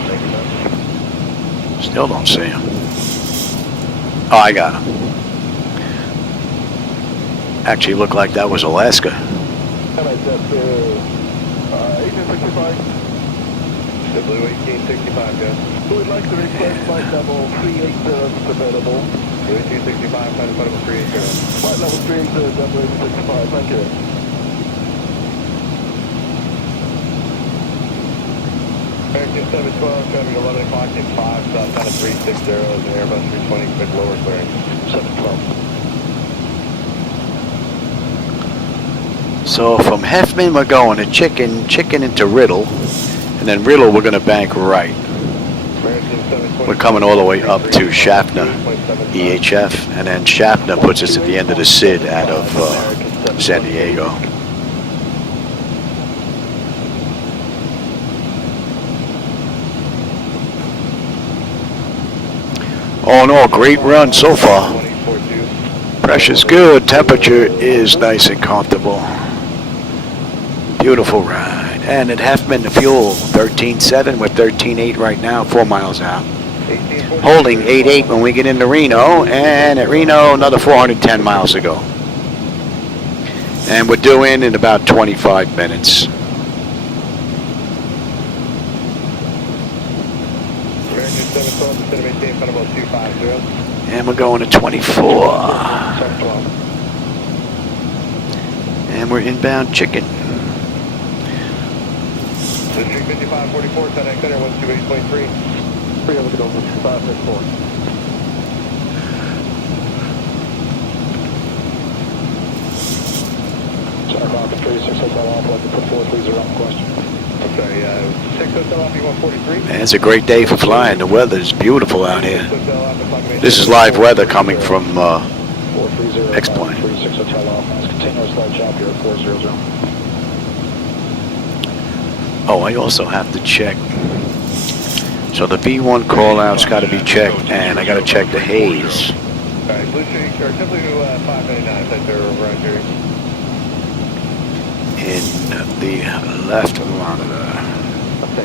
Thank you, man. Still don't see him. Oh, I got him. Actually looked like that was Alaska. Hello, that's 1865. The Blue 1865, yes. Who would like to request flight level 380 available? Blue 1865, flight level 380. Flight level 380, double 1865, thank you. American 712, traffic 11 o'clock in 5, southbound of 360, is an Airbus 320, quick lower clearance. 712. So from Heffman we're going to Chicken into Riddle, and then Riddle we're going to bank right. We're coming all the way up to Schaffner EHF, and then Schaffner puts us at the end of the SID out of San Diego. All in all, great run so far. Pressure's good, temperature is nice and comfortable. Beautiful ride. And at Heffman, the fuel, 13.7 with 13.8 right now, 4 miles out. Holding 8.8 when we get into Reno, and at Reno, another 410 miles to go. And we're due in about 25 minutes. American 712, descend and maintain flight level 250. And we're going to 24. And we're inbound Chicken. District 5544, Sunday Center 128.3. 3 over the over 564. Center Bob 36 Hotel Alpha, like to put 430 on question. I'm sorry, 6 Hotel Alpha 143. Man, it's a great day for flying. The weather's beautiful out here. This is live weather coming from X-Plane. 36 Hotel Alpha, continuous light job here at 400. Oh, I also have to check. So the V1 call-out's got to be checked, and I got to check the haze. Alright, Blue Street, or W599, that's there around here. in the left monitor.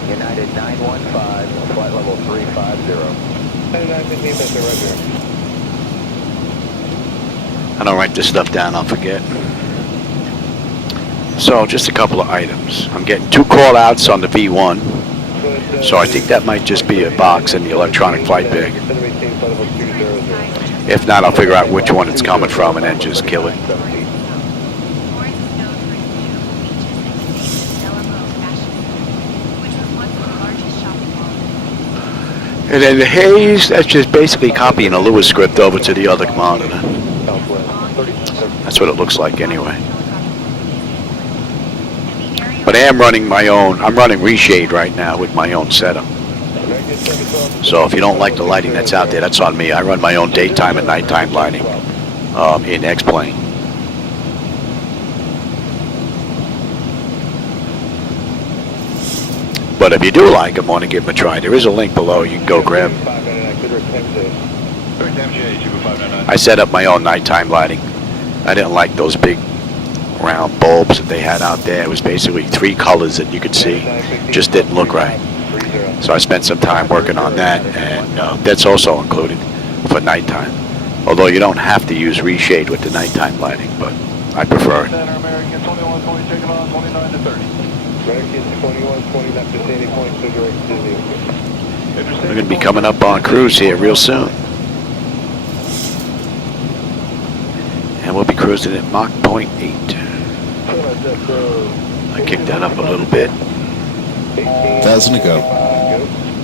United 915, flight level 350. 99, that's Roger. I don't write this stuff down, I'll forget. So, just a couple of items. I'm getting 2 call-outs on the V1. So I think that might just be a box in the electronic flight bag. If not, I'll figure out which one it's coming from and then just kill it. And then the haze, that's just basically copying a Lewis script over to the other monitor. That's what it looks like anyway. But I am running my own, I'm running reshade right now with my own setup. So if you don't like the lighting that's out there, that's on me. I run my own daytime and nighttime lighting in X-Plane. But if you do like them, want to give them a try, there is a link below. You can go grab. I set up my own nighttime lighting. I didn't like those big round bulbs that they had out there. It was basically 3 colors that you could see. Just didn't look right. So I spent some time working on that, and that's also included for nighttime. Although you don't have to use reshade with the nighttime lighting, but I prefer it. American 2120 taking on 29 to 30. American 2120 left to Sandy Point, so direct to Disney. We're going to be coming up on cruise here real soon. And we'll be cruising at Mach 0.8. I kicked that up a little bit. 1,000 to go.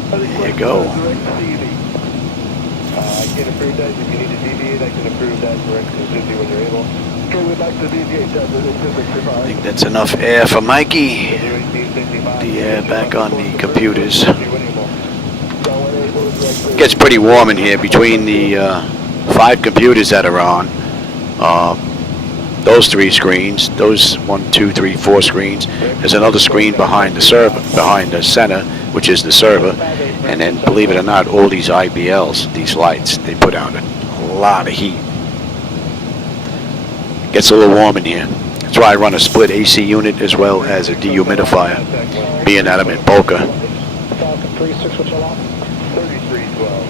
There you go. I can approve that. If you need to deviate, I can approve that direct to Disney when you're able. Okay, we'd like to deviate that. I think that's enough air for Mikey. The air back on the computers. It gets pretty warm in here between the 5 computers that are on. Those 3 screens, those 1, 2, 3, 4 screens. There's another screen behind the server, behind the center, which is the server. And then, believe it or not, all these IBLs, these lights, they put out a lot of heat. Gets a little warm in here. That's why I run a split AC unit as well as a dehumidifier, being that I'm in Boca. Falcon 36, which along? 3312.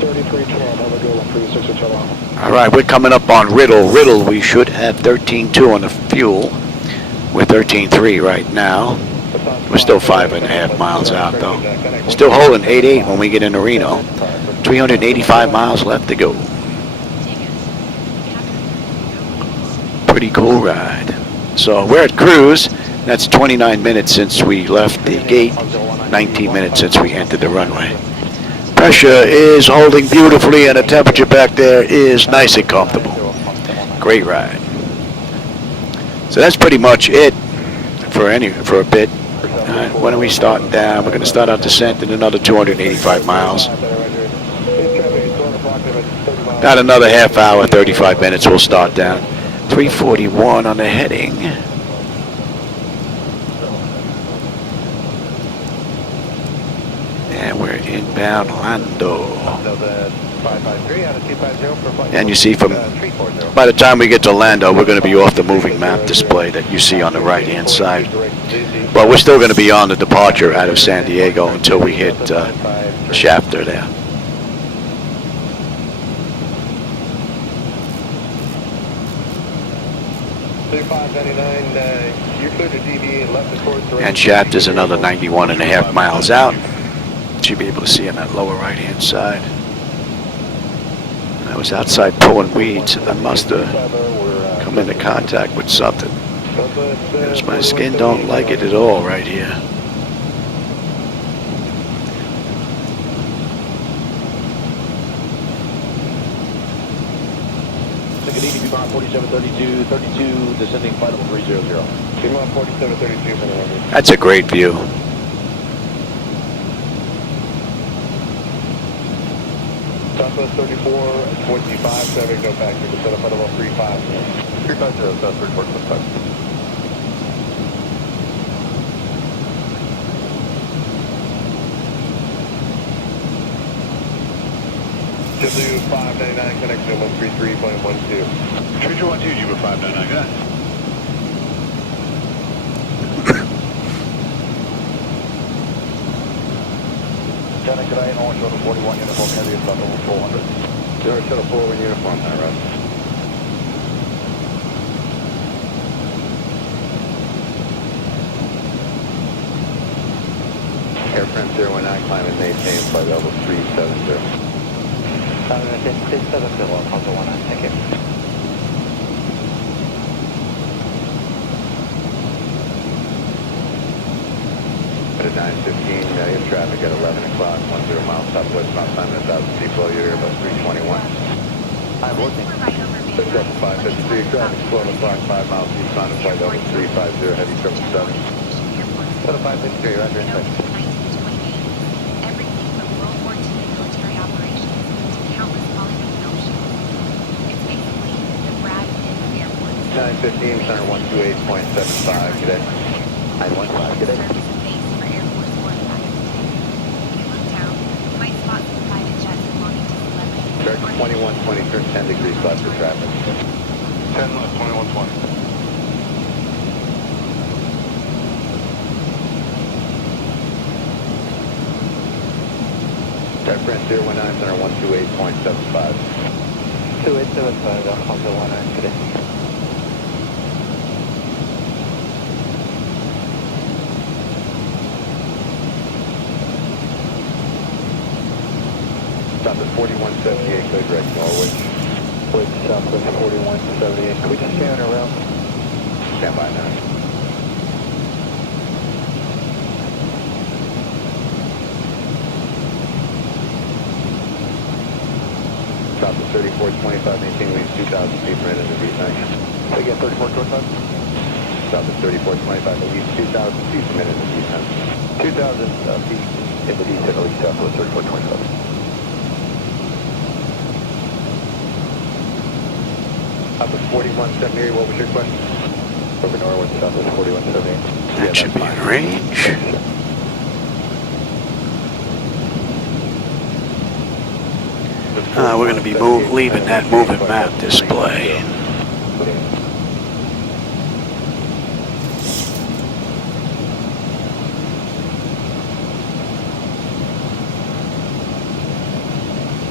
3312, have a good one, 36, which along. All right, we're coming up on Riddle. Riddle, we should have 13.2 on the fuel. We're 13.3 right now. We're still 5.5 miles out, though. Still holding 8.8 when we get into Reno. 385 miles left to go. Pretty cool ride. So we're at cruise. That's 29 minutes since we left the gate. 19 minutes since we entered the runway. Pressure is holding beautifully, and the temperature back there is nice and comfortable. Great ride. So that's pretty much it for a bit. When are we starting down? We're going to start our descent in another 285 miles. About another half hour, 35 minutes, we'll start down. 341 on the heading. And we're inbound Lando. And you see by the time we get to Lando, we're going to be off the moving map display that you see on the right hand side. But we're still going to be on the departure out of San Diego until we hit Shafter there. And Shaft is another 91.5 miles out. Should be able to see on that lower right hand side. I was outside pulling weeds and I must have come into contact with something, because my skin don't like it at all right here. Take it easy, Dumont 4732, 32, descending flight level 300. Dumont 4732, That's a great view. Southwest 34, 25, 7, go back to descend flight level 35. 350, South 34, 25. W599 connection 133.12. 3212, Juba 599, good. Lieutenant, good day, Orange Shuttle 41 uniform, heavy is level 400. Orange Shuttle 41 uniform, hi, Russ. Air France 019, climb and maintain flight level 370. Climb and maintain 370, Alpha 19, thank you. At 9:15, air traffic at 11 o'clock, 10 miles southwest, about 5,000 feet below your about 321. I'm working. Lift up 553, traffic 12 o'clock, 5 miles east on flight level 350, heavy 777. Go to 553, roger, inside. Everything from World War II military operations to countless Hollywood film shoots. It's basically the Brad Pitt of airports. 9:15, center 128.75, good day. 915, good day. American 2120, turn 10 degrees left for traffic. 10 left, 2120. Air France 019, center 128.75. 2875, Alpha 19, good day. Stop at 4178, clear direct Norwich. Wait, Southwest 4178. Can we just stay on our route? Stand by now. Stop at 3425, maintain wings 2,000 feet per minute in the descent. Again, 3425? Stop at 3425, at least 2,000 feet per minute in the descent. 2,000 feet in the descent, at least Southwest 3425. Up at 4178, what was your question? Over Norwich, Southwest 4178. That should be in range. We're going to be leaving that moving map display.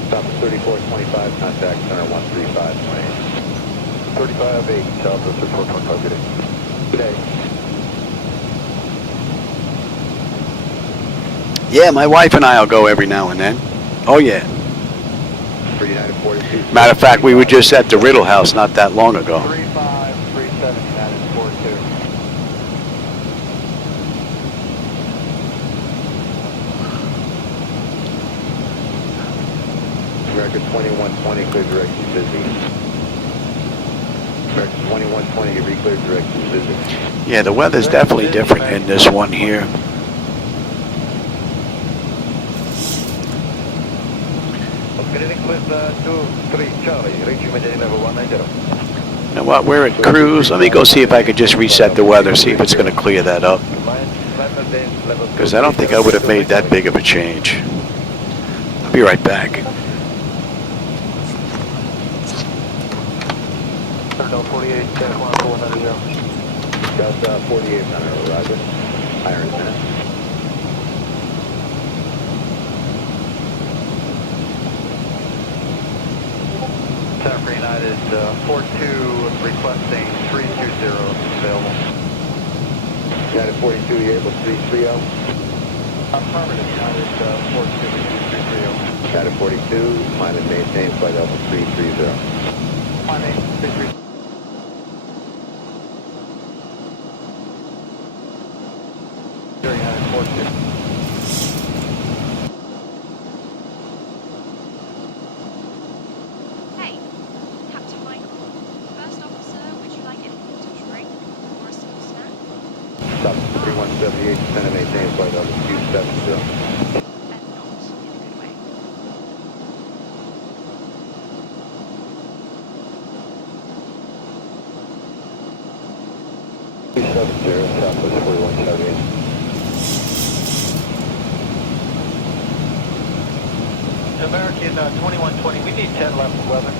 Stop at 3425, contact center 135.8. 35-8, Southwest 3425, good day. Good day. Yeah, my wife and I will go every now and then. Oh, yeah. For United 42. Matter of fact, we were just at the Riddle House not that long ago. 3537, United 42. American 2120, clear direction, busy. American 2120, you re-cleared direction, busy. Yeah, the weather's definitely different in this one here. With 23 Charlie, reaching Medellin level 190. You know what, we're at cruise. Let me go see if I could just reset the weather, see if it's going to clear that up. Because I don't think I would have made that big of a change. I'll be right back. Turn 48, 190. Got 48 on our arrival. Higher in a minute. Center for United 42 requesting 320 available. United 42, you able 330? Affirmative, United 42 330. United 42, climb and maintain flight level 330. Climb 330. United 42. Hey, Captain Michael. First officer, would you like anything to drink or a small snack? Stop 3178, descend and maintain flight level 270. Southwest 4178. American 2120, we need 10 left 11.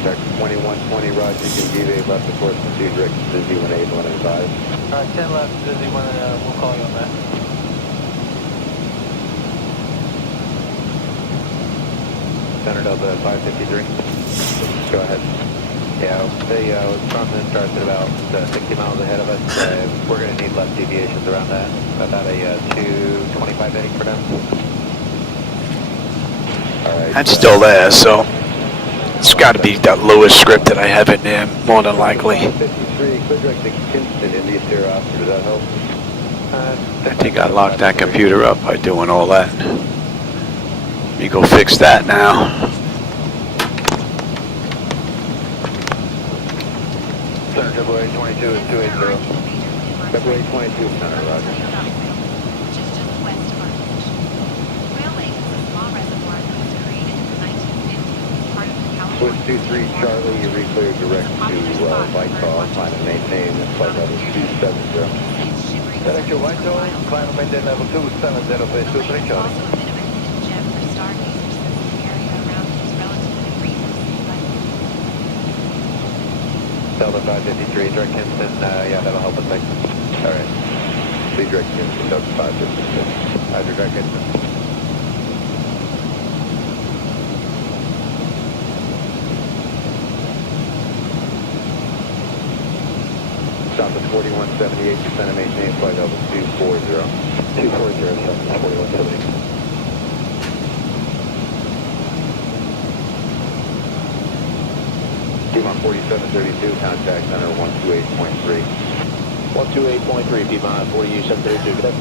American 2120, roger, you can deviate left of course, proceed direction busy when able and advised. Alright, 10 left, busy when we'll call you on that. Center Delta 553. Go ahead. Yeah, the front end starts at about 60 miles ahead of us. We're going to need left deviations around that. About a 225 heading for them. All right. That's still there, so it's got to be that Lewis script that I have in there, more than likely. 53, clear direct to Kinston, India Sierra Oscar. Does that help? I think I locked that computer up by doing all that. Let me go fix that now. Center February 22 is 280. February 22 Center, roger. Just west of our position. Whale Lake is a small reservoir that was created in the 1950s as part of the California. Switch 23 Charlie, you re-clear direct to Whitehall, climb and maintain flight level 270. Direct to Whitehall, climb and maintain level 270, base 23 Charlie. Also a bit of a hidden gem for stargazers since the area around it is relatively green for sea life. Delta 553, direct Kinston, yeah, that'll help us make. All right. Please direct Kinston, Delta 556. Roger, direct Kinston. Stop at 4178% of maintain flight level 240. 240, stop at 4170. Piedmont 4732, contact center 128.3. 128.3, Piedmont 4732, good.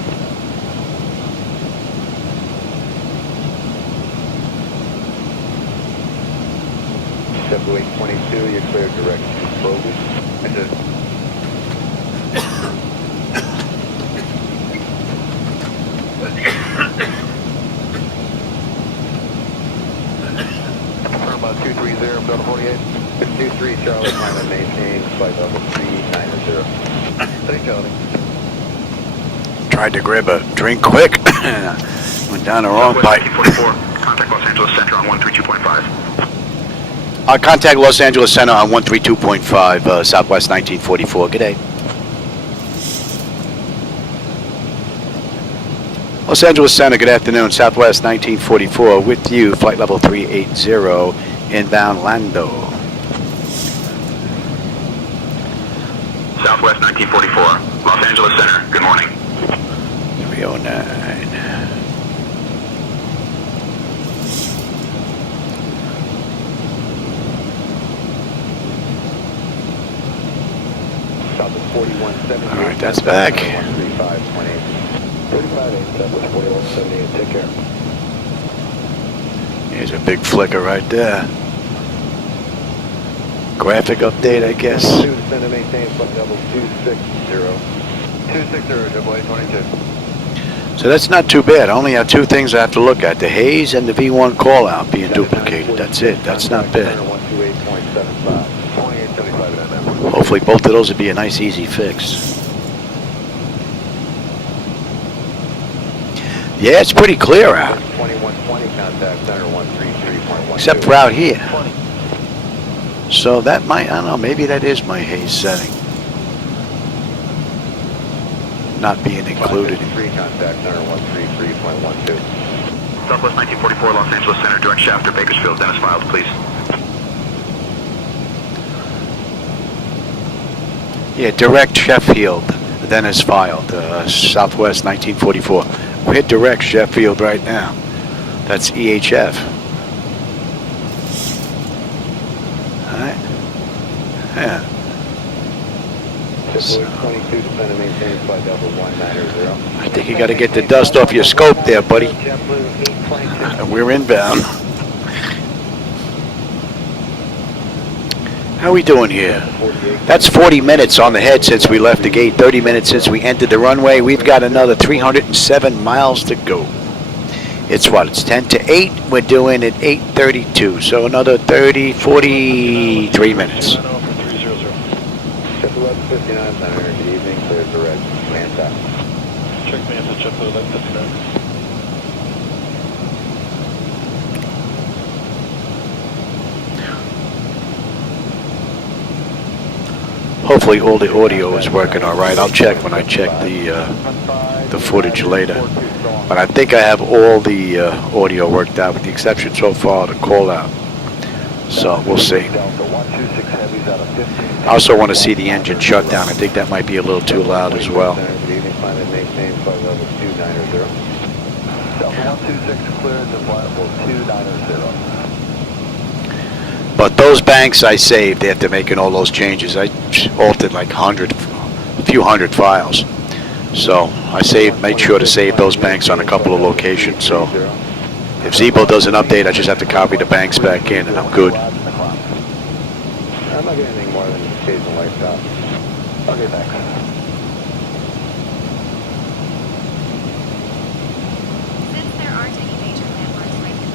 February 22, you're clear direct to Bogus. About 230, Delta 48. 23 Charlie, climb and maintain flight level 390. 3 Charlie. Tried to grab a drink quick. Went down the wrong pipe. 1944, contact Los Angeles Center on 132.5. Contact Los Angeles Center on 132.5, Southwest 1944. Good day. Los Angeles Center, good afternoon. Southwest 1944 with you, flight level 380, inbound Lando. Southwest 1944, Los Angeles Center, good morning. 309. Southwest 4178. All right, that's back. 135.8. 35.8, Southwest 4178, take care. Here's a big flicker right there. Graphic update, I guess. 2 descend and maintain flight level 260. 260, Boy 22. So that's not too bad. I only have two things I have to look at. The haze and the V1 call out being duplicated. That's it. That's not bad. 128.75. 2875. Hopefully both of those would be a nice easy fix. Yeah, it's pretty clear out. 2120 contact center 133.1. Except for out here. So that might, I don't know, maybe that is my haze setting. Not being included. 3 contact center 133.12. Southwest 1944, Los Angeles Center, direct shaft to Bakersfield, Dennis filed, please. Yeah, direct Sheffield, then is filed. Southwest 1944. We're direct Sheffield right now. That's EHF. All right. Yeah. So, 22 descend and maintain flight level 190. I think you got to get the dust off your scope there, buddy. We're inbound. How are we doing here? That's 40 minutes on the head since we left the gate, 30 minutes since we entered the runway. We've got another 307 miles to go. It's what? It's 10 to 8. We're doing it 8:32, so another 43 minutes. 1159 Center, good evening, clear direct, Manta. Check Manta, check 1159. Hopefully all the audio is working all right. I'll check when I check the footage later. But I think I have all the audio worked out, with the exception so far of the call out. So we'll see. I also want to see the engine shut down. I think that might be a little too loud as well. But those banks I saved after making all those changes. I altered like a few hundred files. So I made sure to save those banks on a couple of locations. So if Zibo does an update, I just have to copy the banks back in, and I'm good. I'm not getting anything more than occasional light stop. Okay, thanks. Since there aren't any major landmarks like the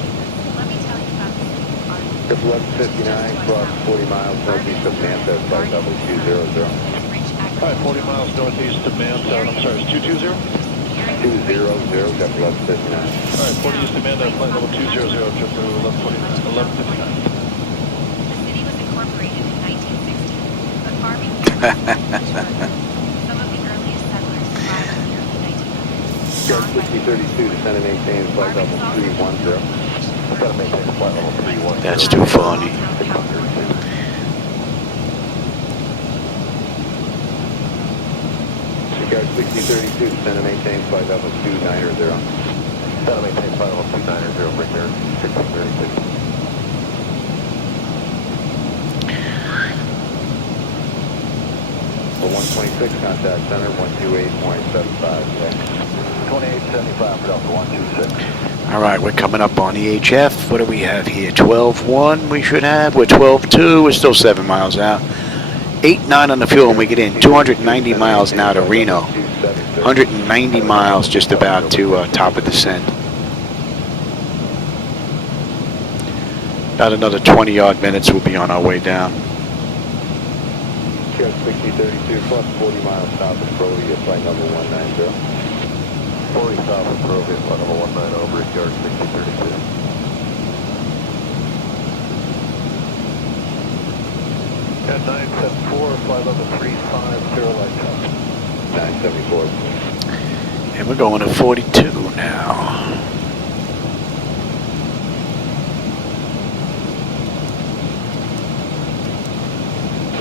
let me tell you about the city of Arnold. It's 1159, cross 40 miles northeast of Manta, flight level 200. Alright, 40 miles northeast of Manta, I'm sorry, it's 220? 200, got 1159. Alright, 40 east of Manta, flight level 200, trip to 1159. Some of the earliest settlers arrived in the early 1900s. Shark 6032, descend and maintain flight level 310. Descend and maintain flight level 310. That's too funny. Shark 6032, descend and maintain flight level 290. Descend and maintain flight level 290, bring your 6032. For 126 contact center, 128.75. 2875 for Delta 126. All right, we're coming up on EHF. What do we have here? 12.1 we should have. We're 12.2. We're still 7 miles out. 8.9 on the fuel when we get in. 290 miles now to Reno. 190 miles just about to top of descent. About another 20 odd minutes we'll be on our way down. 6032 plus 40 miles south of Provia, flight number 190. 40 south of Provia, flight number 190, Brickyard 6032. At 974, flight level 350, light top. 974. And we're going to 42 now.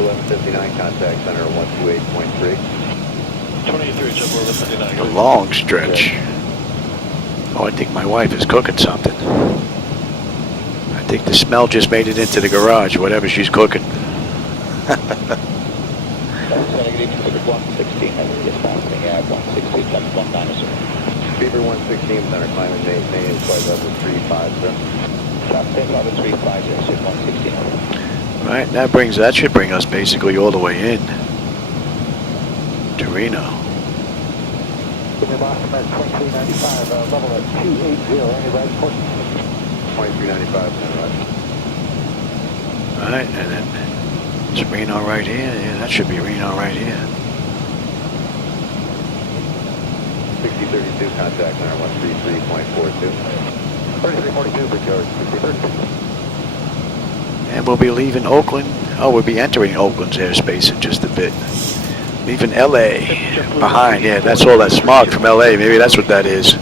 1159 contact center 128.3. 23, jump 1159. A long stretch. Oh, I think my wife is cooking something. I think the smell just made it into the garage, whatever she's cooking. 116, Beaver 116, center climb and maintain flight level 350. Flight level 350, 116. Right, that should bring us basically all the way in to Reno. At 2395, level at 280, any right port? 2395, All right, and then it's Reno right here. Yeah, that should be Reno right here. 6032 contact center 133.42. 3342, Brickyard 6032. And we'll be leaving Oakland. Oh, we'll be entering Oakland's airspace in just a bit. Leaving LA behind. Yeah, that's all that smog from LA. Maybe that's what that is.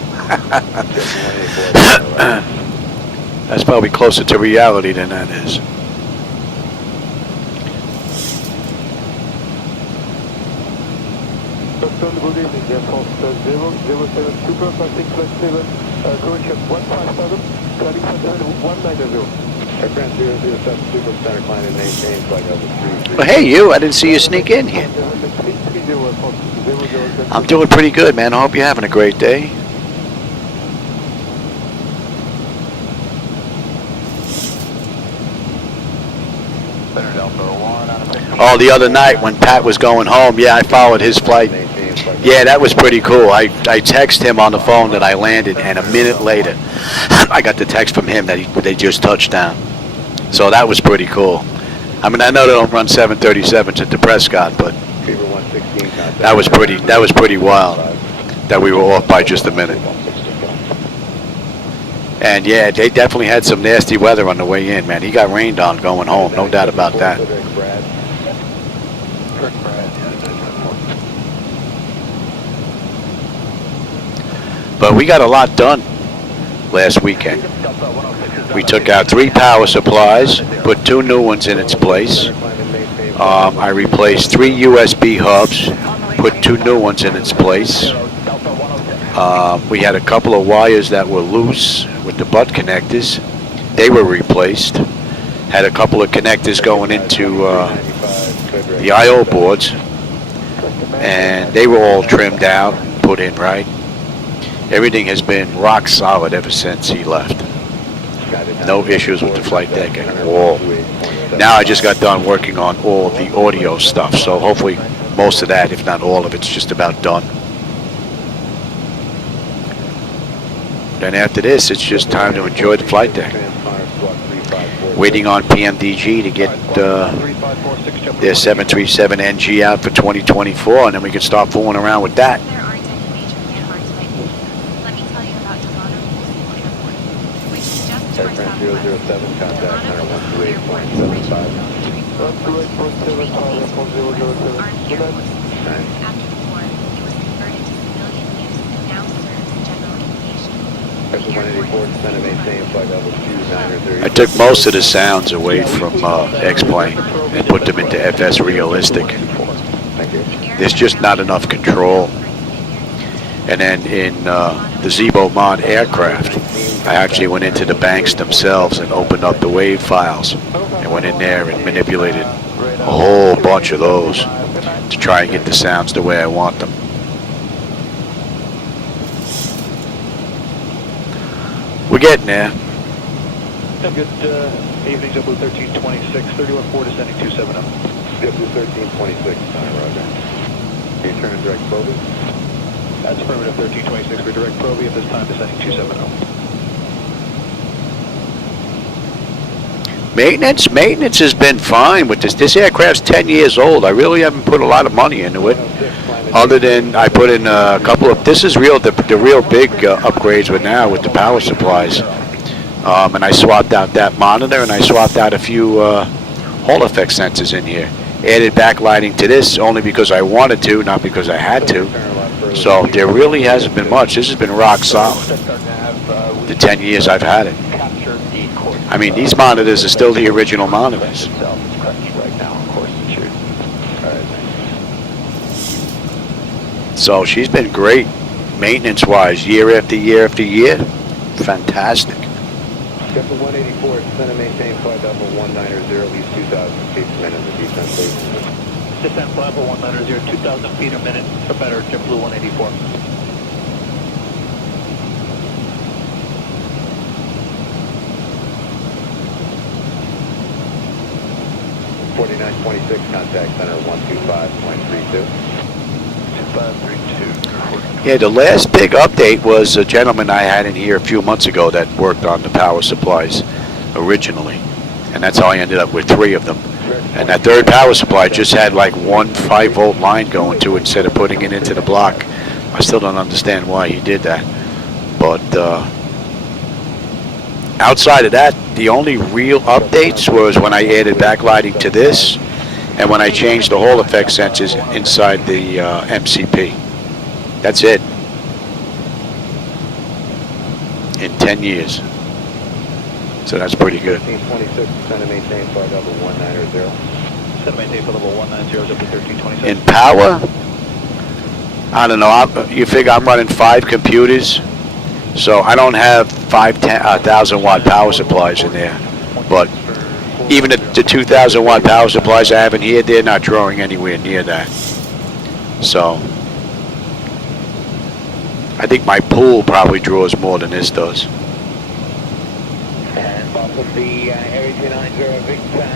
That's probably closer to reality than that is. Good evening, Air Force 007 Super, passing flight 7, correction 157, climbing center 190. Aircraft 007 Super, center climb and maintain flight level 3. Well, hey, you. I didn't see you sneak in here. I'm doing pretty good, man. I hope you're having a great day. Oh, the other night when Pat was going home, yeah, I followed his flight. Yeah, that was pretty cool. I texted him on the phone that I landed, and a minute later, I got the text from him that they just touched down. So that was pretty cool. I mean, I know they don't run 737s at the Prescott, but that was pretty wild that we were off by just a minute. And yeah, they definitely had some nasty weather on the way in, man. He got rained on going home, no doubt about that. But we got a lot done last weekend. We took out 3 power supplies, put 2 new ones in its place. I replaced 3 USB hubs, put 2 new ones in its place. We had a couple of wires that were loose with the butt connectors. They were replaced. Had a couple of connectors going into the I/O boards, and they were all trimmed out, put in right. Everything has been rock solid ever since he left. No issues with the flight deck at all. Now I just got done working on all the audio stuff, so hopefully most of that, if not all of it's just about done. Then after this, it's just time to enjoy the flight deck. Waiting on PMDG to get their 737NG out for 2024, and then we can start fooling around with that. Aircraft 007, contact center 128.75. 128.75. I took most of the sounds away from X-Plane and put them into FS Realistic. There's just not enough control. And then in the ZiboMod aircraft, I actually went into the banks themselves and opened up the wave files and went in there and manipulated a whole bunch of those to try and get the sounds the way I want them. We're getting there. Good evening, JetBlue 1326, 31-4 descending 270. JetBlue 1326, roger. Can you turn and direct Proby? That's affirmative 1326 for direct Proby at this time descending 270. Maintenance has been fine with this. This aircraft's 10 years old. I really haven't put a lot of money into it. Other than I put in a couple of, this is real, the real big upgrades with now with the power supplies. And I swapped out that monitor and I swapped out a few Hall effect sensors in here. Added backlighting to this only because I wanted to, not because I had to. So there really hasn't been much. This has been rock solid, the 10 years I've had it. I mean, these monitors are still the original monitors. So she's been great maintenance-wise, year after year after year. Fantastic. Delta 184, descend and maintain flight level 190, at least 2,000 feet per minute of descent, please. Descend flight level 190, 2,000 feet a minute or better, JetBlue 184. 4926, contact center 125.32. 2532. Yeah, the last big update was a gentleman I had in here a few months ago that worked on the power supplies originally. And that's how I ended up with 3 of them. And that third power supply just had like one 5-volt line going to it instead of putting it into the block. I still don't understand why he did that. But outside of that, the only real updates was when I added backlighting to this and when I changed the Hall effect sensors inside the MCP. That's it. In 10 years. So that's pretty good. 1326, descend and maintain flight level 190. Descend and maintain flight level 190, up to 1326. In power, I don't know. You figure I'm running 5 computers, so I don't have 1,000 watt power supplies in there. But even the 2,000 watt power supplies I have in here, they're not drawing anywhere near that. So I think my pool probably draws more than this does. And off of the Area 290 Victor,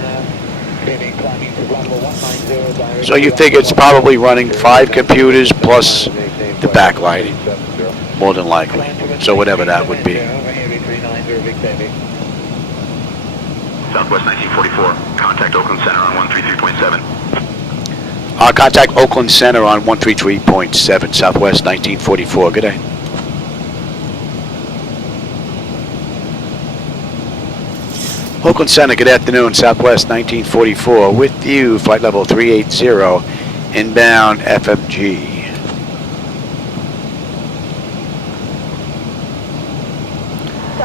climbing to level 190. So you figure it's probably running 5 computers plus the backlighting, more than likely. So whatever that would be. Southwest 1944, contact Oakland Center on 133.7. Contact Oakland Center on 133.7, Southwest 1944. Good day. Oakland Center, good afternoon. Southwest 1944 with you, flight level 380, inbound FMG.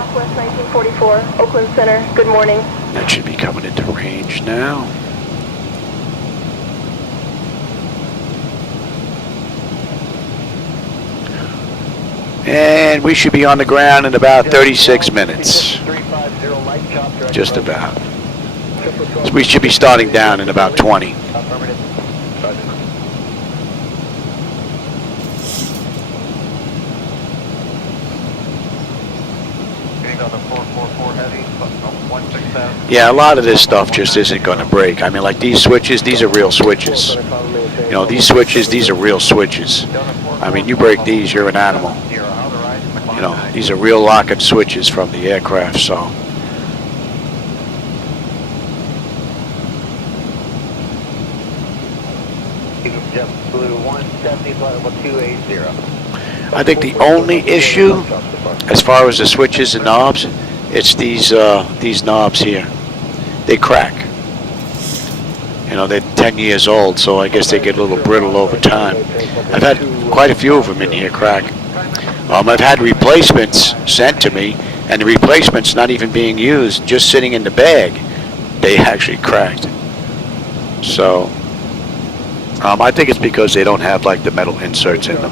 Southwest 1944, Oakland Center. Good morning. That should be coming into range now. And we should be on the ground in about 36 minutes. Just about. So we should be starting down in about 20. Yeah, a lot of this stuff just isn't going to break. I mean, like these switches, these are real switches. You know, these switches, these are real switches. I mean, you break these, you're an animal. You know, these are real lock-and switches from the aircraft, so. Blue 170, flight level 280. I think the only issue, as far as the switches and knobs, it's these knobs here. They crack. You know, they're 10 years old, so I guess they get a little brittle over time. I've had quite a few of them in here crack. I've had replacements sent to me, and the replacements not even being used, just sitting in the bag, they actually cracked. So, I think it's because they don't have like the metal inserts in them.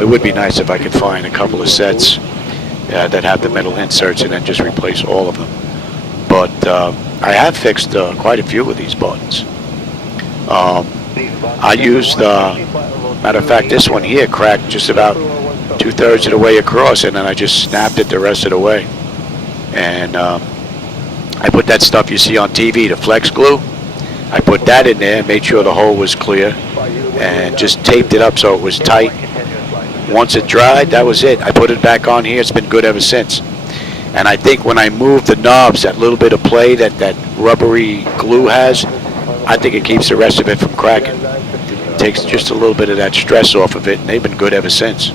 It would be nice if I could find a couple of sets that have the metal inserts and then just replace all of them. But I have fixed quite a few of these buttons. I used, matter of fact, this one here cracked just about 2/3 of the way across, and then I just snapped it the rest of the way. And I put that stuff you see on TV, the flex glue. I put that in there, made sure the hole was clear, and just taped it up so it was tight. Once it dried, that was it. I put it back on here. It's been good ever since. And I think when I move the knobs, that little bit of play that rubbery glue has, I think it keeps the rest of it from cracking. It takes just a little bit of that stress off of it, and they've been good ever since.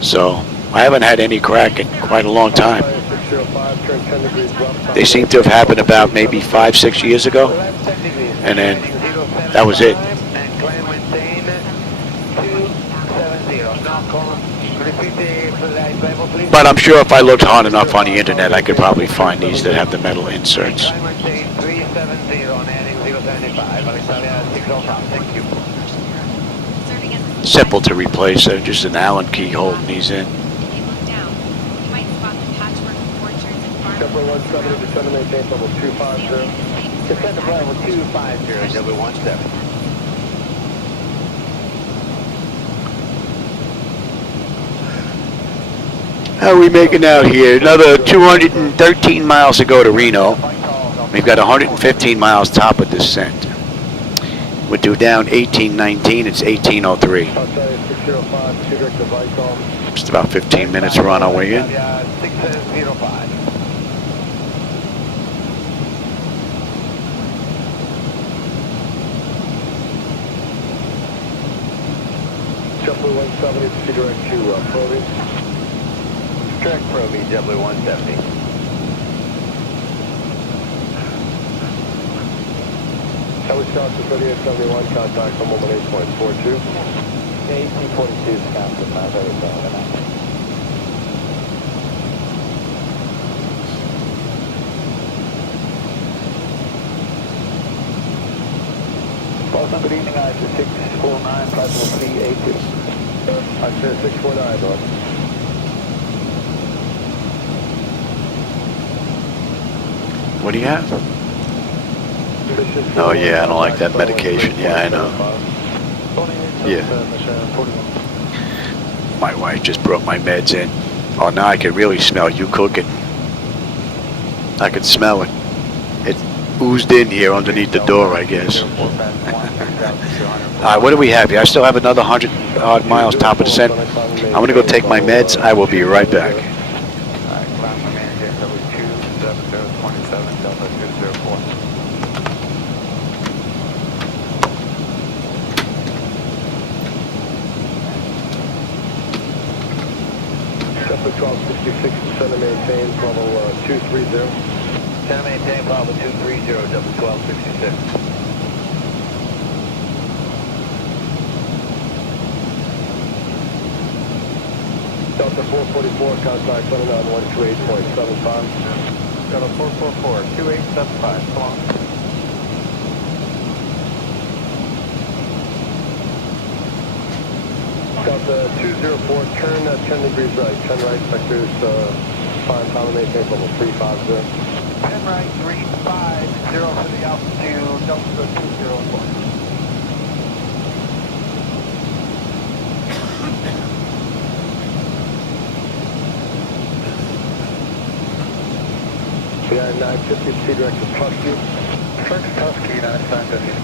So I haven't had any crack in quite a long time. They seem to have happened about maybe 5-6 years ago, and then that was it. But I'm sure if I looked hard enough on the internet, I could probably find these that have the metal inserts. Simple to replace, they're just an Allen key holding these in. Double 170, descend to maintain level 250. Descend to level 250, double 170. How are we making out here? Another 213 miles to go to Reno. We've got 115 miles top of descent. We're due down 1819, it's 1803. Just about 15 minutes, we're on our way in. 605. JetBlue 170, proceed direct to Proby. Direct Proby, JetBlue 170. Tower South to 3871, contact from 18.42. 1842 is captain, not good evening, I 649, flight level 382. I said 649, Lord. What do you have? Oh yeah, I don't like that medication. Yeah, I know. Yeah. My wife just brought my meds in. Oh, now I can really smell you cooking. I can smell it. It oozed in here underneath the door, I guess. All right, what do we have here? I still have another 100 odd miles top of descent. I'm going to go take my meds. I will be right back. Delta 1266, descend to maintain level 230. Descend to maintain level 230, Delta 1266. Delta 444, contact running on 128.75. Delta 444, 2875, come on. Delta 204, turn 10 degrees right, 10 right, vectors, fine, power maintain level 350. 10 right, 350 for the altitude, Delta 204. We are 950, speed direction Tusky. First Tusky, 950.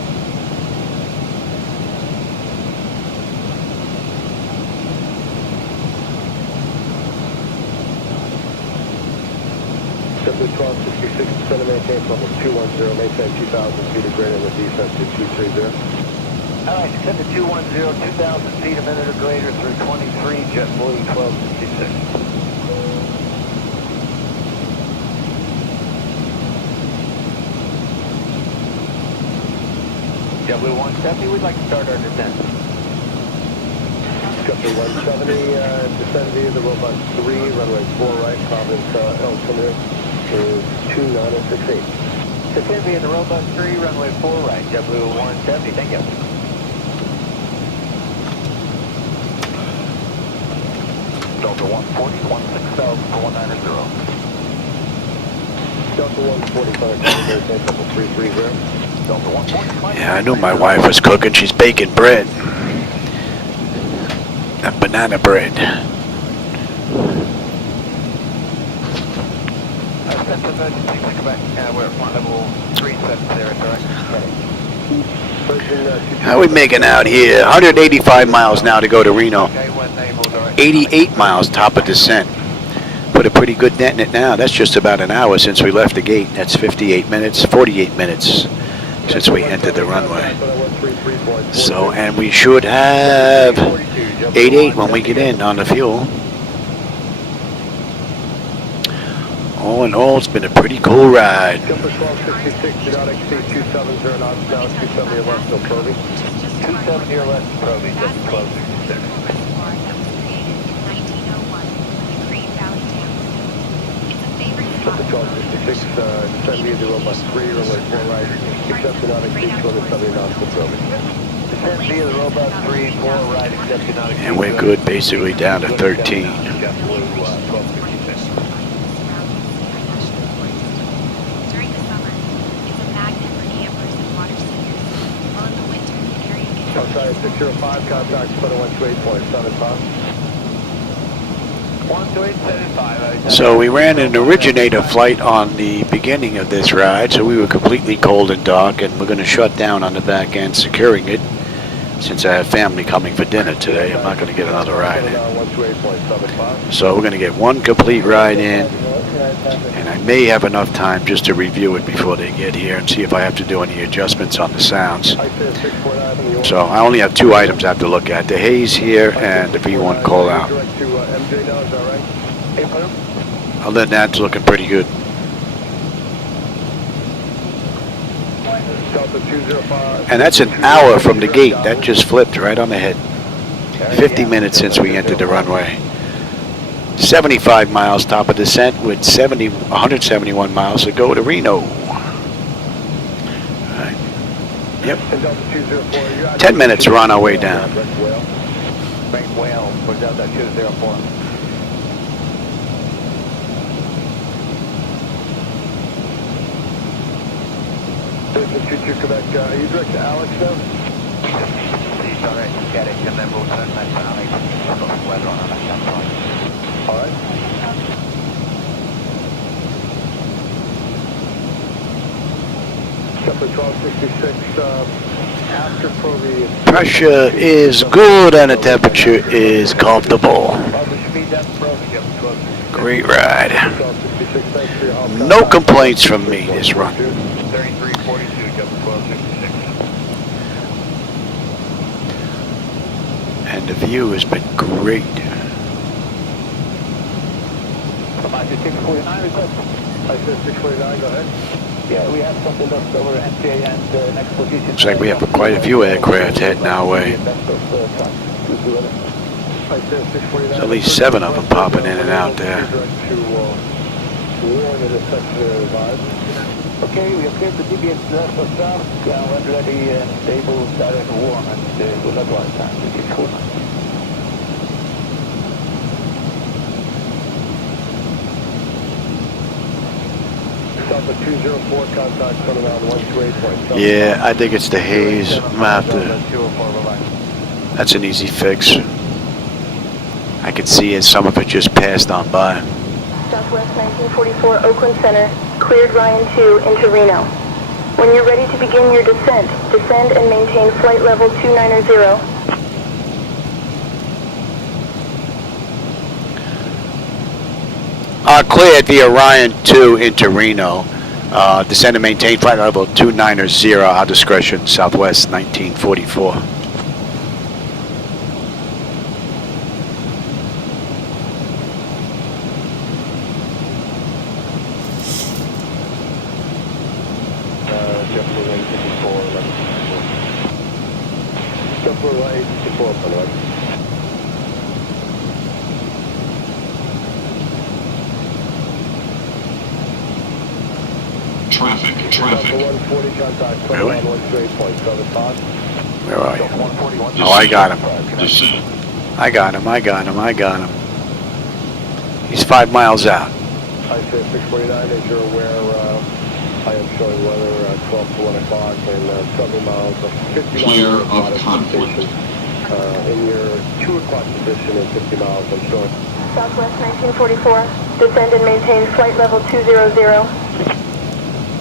Simply 1266, descend and maintain level 210, maintain 2,000 feet or greater in the descent to 230. Alright, descend to 210, 2,000 feet a minute or greater through 23, JetBlue 1266. JetBlue 170, we'd like to start our descent. JetBlue 170, descend via the robot 3, runway 4 right, Providence altimeter is 2968. Descend via the robot 3, runway 4 right, JetBlue 170, thank you. Delta 140, 16,000 for 190. Delta 140, maintain level 330. Yeah, I knew my wife was cooking. She's baking bread. That banana bread. Sense of urgency, think about we're at flight level 370, correct? How are we making out here? 185 miles now to go to Reno. 88 miles top of descent. Put a pretty good net in it now. That's just about an hour since we left the gate. That's 58 minutes, 48 minutes. Since we entered the runway. So, and we should have 88 when we get in on the fuel. All in all, it's been a pretty cool ride. Jumper 1266, do not exceed 270 knots now, 270 or less, no probing. 270 or less, probing, just 1266. Jumper 1266, descend via the robot 3, runway 4 right, except do not exceed 270 knots, no probing. Descend via the robot 3, 4 right, except do not exceed. And we're good, basically down to 13. Outside 605, contact 128.75. So we ran an originator flight on the beginning of this ride, so we were completely cold and dark, and we're going to shut down on the back end, securing it. Since I have family coming for dinner today, I'm not going to get another ride in. So we're going to get one complete ride in, and I may have enough time just to review it before they get here and see if I have to do any adjustments on the sounds. So I only have two items I have to look at, the haze here and the V1 call out. Other than that, it's looking pretty good. And that's an hour from the gate. That just flipped right on the head. 50 minutes since we entered the runway. 75 miles top of descent with 171 miles to go to Reno. Right. Yep. 10 minutes, we're on our way down. Quebec, are you direct to Alex now? Please direct, get it, and then we'll turn back to Alex. I've got weather on that campsite. Alright. Jumper 1266, after probing. Pressure is good and the temperature is comfortable. Great ride. No complaints from me this run. 3342, jumper 1266. And the view has been great. I said 649 request. I said 649, go ahead. Yeah, we have something left over NCA and next position. Looks like we have quite a few aircraft heading our way. There's at least 7 of them popping in and out there. Okay, we have cleared the GPS south, we're ready and stable, direct warm, and good luck last time. It's cool. South of 204, contact coming on 128. Yeah, I think it's the haze. I'm gonna have to. That's an easy fix. I can see it. Some of it just passed on by. Southwest 1944 Oakland Center, cleared Ryan 2 into Reno. When you're ready to begin your descent, descend and maintain flight level 290. Cleared via Ryan 2 into Reno. Descend and maintain flight level 290, our discretion, Southwest 1944. Traffic. Really? Where are you? Oh, I got him. I got him. He's 5 miles out. I say 649, as you're aware, I am showing weather 12 to 1 o'clock and 70 miles of 50 Clear miles of conflict. In your 2 o'clock position and 50 miles, I'm showing. Southwest 1944, descend and maintain flight level 200.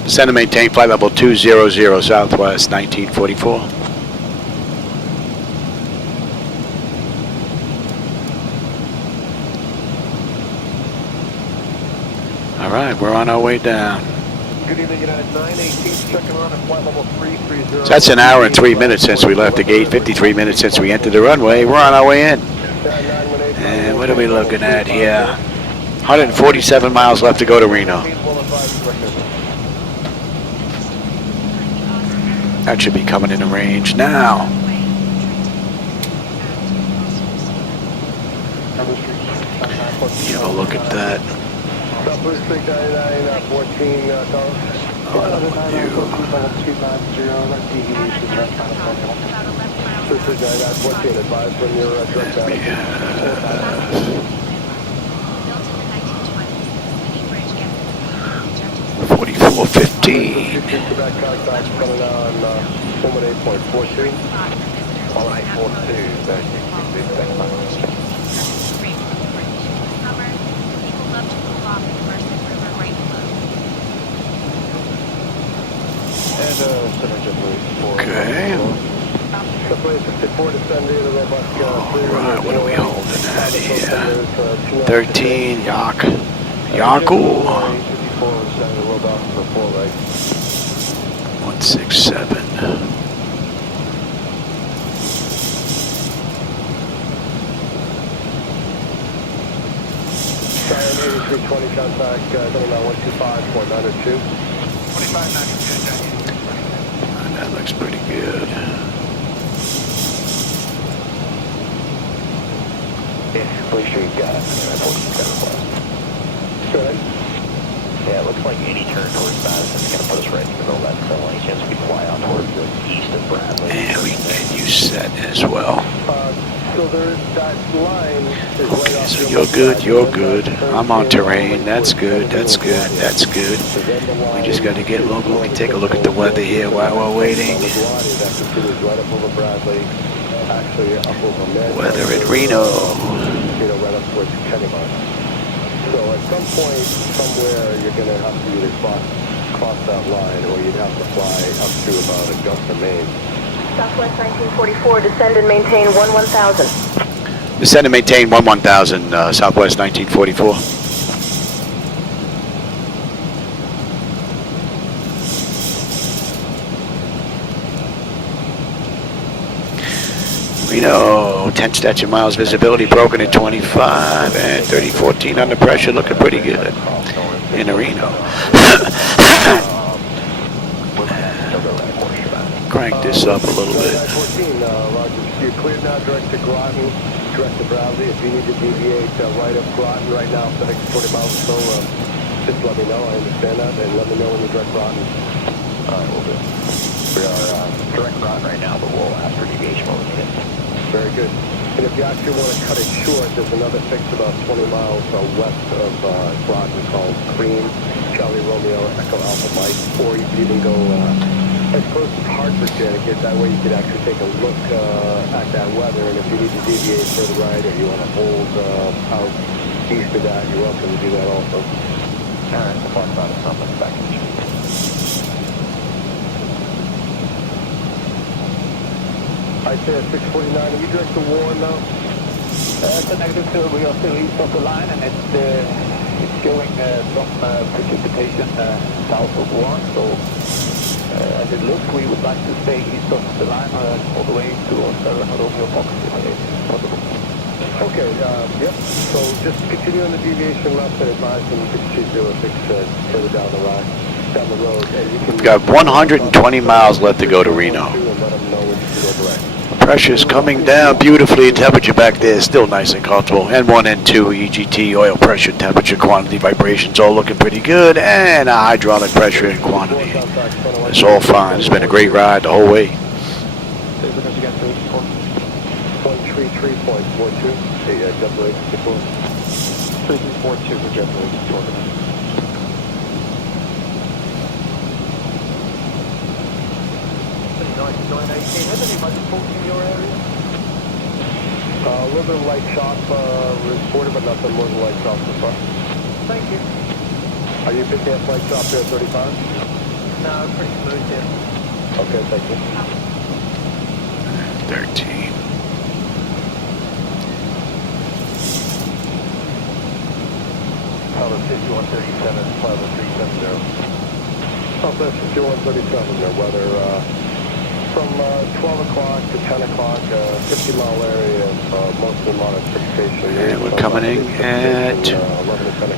Descend and maintain flight level 200, Southwest 1944. All right, we're on our way down. Good evening, United 918, checking on at flight level 330. So that's an hour and 3 minutes since we left the gate, 53 minutes since we entered the runway. We're on our way in. And what are we looking at here? 147 miles left to go to Reno. That should be coming into range now. You have a look at that. Okay. Alright, what are we holding at here? 13, Yaku. 167. Scion 8320 contact, coming out 125.902. 2592. That looks pretty good. Yeah, pretty sure you got it. Good. Yeah, it looks like any turn towards Madison is going to put us right in the middle of that cell lane. Chance we fly out towards the east of Bradley. And we can get you set as well. So there's that line is right off. So you're good. I'm on terrain. That's good. We just got to get local. Let me take a look at the weather here while we're waiting. Weather in Reno. Right up towards Kennedy. So at some point, somewhere, you're going to have to either cross that line, or you'd have to fly up to about Augusta, Maine. Southwest 1944, descend and maintain 11,000. Descend and maintain 11,000, Southwest 1944. Reno, 10 statute miles visibility broken at 25 and 3014 under pressure, looking pretty good in Reno. Crank this up a little bit. You're cleared now, direct to Groton. direct to Bradley. If you need to deviate right of Groton right now for the next 20 miles or so, just let me know. I understand that, and let me know when you direct Groton. All right, we'll do. We are direct Groton right now, but we'll ask for deviation when we need it. Very good. And if you actually want to cut it short, there's another fix about 20 miles west of Groton called Cream, Charlie Romeo, Echo Alpha Mike, or you could even go as close as Hartford, Connecticut. That way you could actually take a look at that weather, and if you need to deviate further right or you want to hold out east of that, you're welcome to do that also. All right, we'll talk about it something back in the I say at 649, are you direct to Warren now? It's a negative, so we are still east of the line, and it's going from precipitation south of Warren, so as it looks, we would like to stay east of the line all the way to our Romeo Fox if possible. Okay, yep, so just continue on the deviation left and advise them to proceed to a fix further down the line, down the road, and you can... We've got 120 miles left to go to Reno. And let them know when you go direct. Pressure's coming down beautifully. Temperature back there is still nice and comfortable. N1, N2, EGT, oil pressure, temperature, quantity, vibrations, all looking pretty good. And hydraulic pressure and quantity. It's all fine. It's been a great ride the whole way. 133.42. The JetBlue 64. 3342 for JetBlue. 918, has anybody booked in your area? A little bit of light chop reported, but nothing more than light chop so far. Thank you. Are you picking up light chop here at 35? No, pretty smooth here. Okay, thank you. 13. Tower 5137, Tower 370. Southwest 5137, weather from 12 o'clock to 10 o'clock, 50-mile area, mostly modern precipitation. And we're coming in at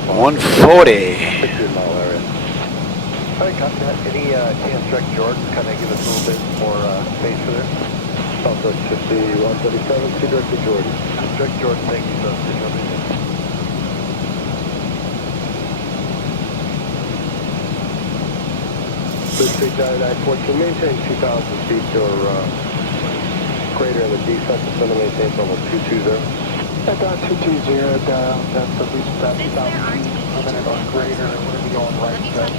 140. 15-mile area. All right, copy that. Any chance direct Jordan kind of give us a little bit more space for this? Southwest 5137, to direct to Jordan. Direct Jordan, thank you, sir. Street 9914, maintain 2,000 feet or greater in the descent, descend and maintain level 220. At 220, that's at least about 2,000 feet per minute or greater. We're going to be going right at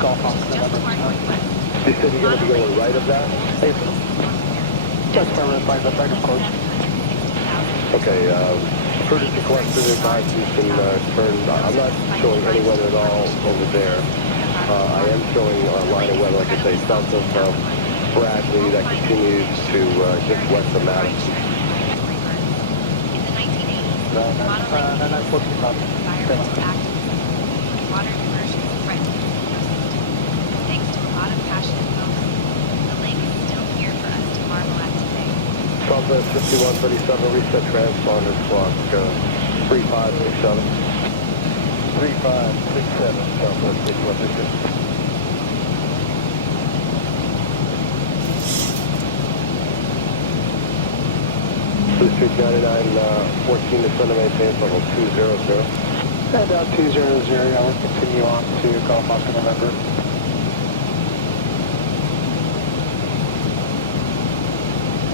Golf Oscar number 9. You said you're going to be going right of that? Just by the back of course. Okay, prudence requested, advice you can turn, I'm not showing any weather at all over there. I am showing a line of weather, like I say, south of Bradley that continues to just west of Madison. Thanks to a lot of passionate folks, the lake is still here for us to marvel at today. Southwest 5137, reset transponder clock 3567. 3567, Southwest 5137. Blue Street 9914 to send a maintain level 200. And 200, I will continue on to Golf Oscar November.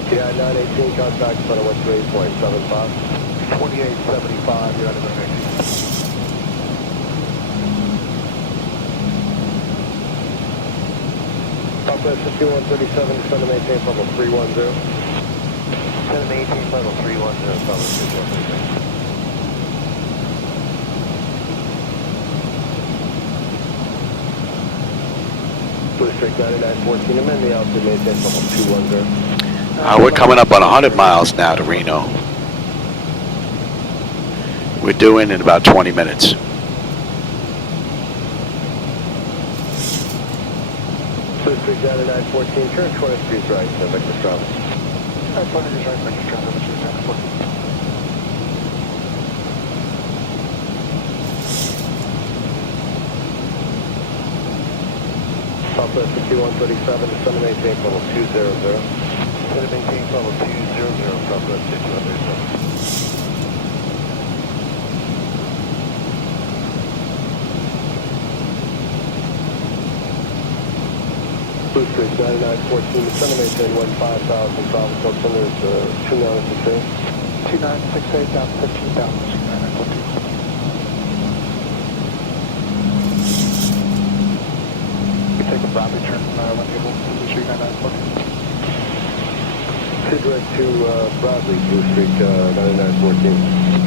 Yeah, 918 contact, center 128.75. 2875, you're out of the mix. Southwest 5137, descend to maintain level 310. Descend to maintain level 310, Southwest 5137. Blue Street 9914, amend the altitude, maintain level 210. We're coming up on 100 miles now to Reno. We're due in about 20 minutes. Blue Street 9914, turn 20 degrees right, Victor Strava. 20 degrees right, Victor Strava, which is 914. Southwest 5137, descend to maintain level 200. Descend and maintain level 200, Southwest 5137. Blue Street 9914, descend and maintain 15,000, Bravo Center is 2968. 2968 down 15,000, 9914. You take a Bravo turn, when able, Blue Street 9914. Direct to Bradley, Blue Street 9914.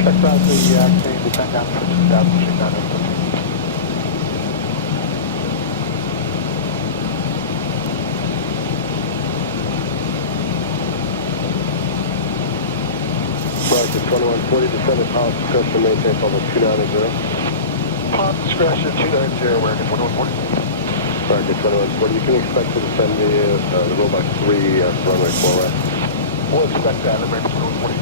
Check Bradley, acting, descend down 15,000, 9914. Roger, 2140, descend at Pilot Discretion, maintain level 290. Pilot Discretion 290, American 2140. Roger, 2140, you can expect to descend the robot 3 runway 4 right. We'll expect that, American 2140.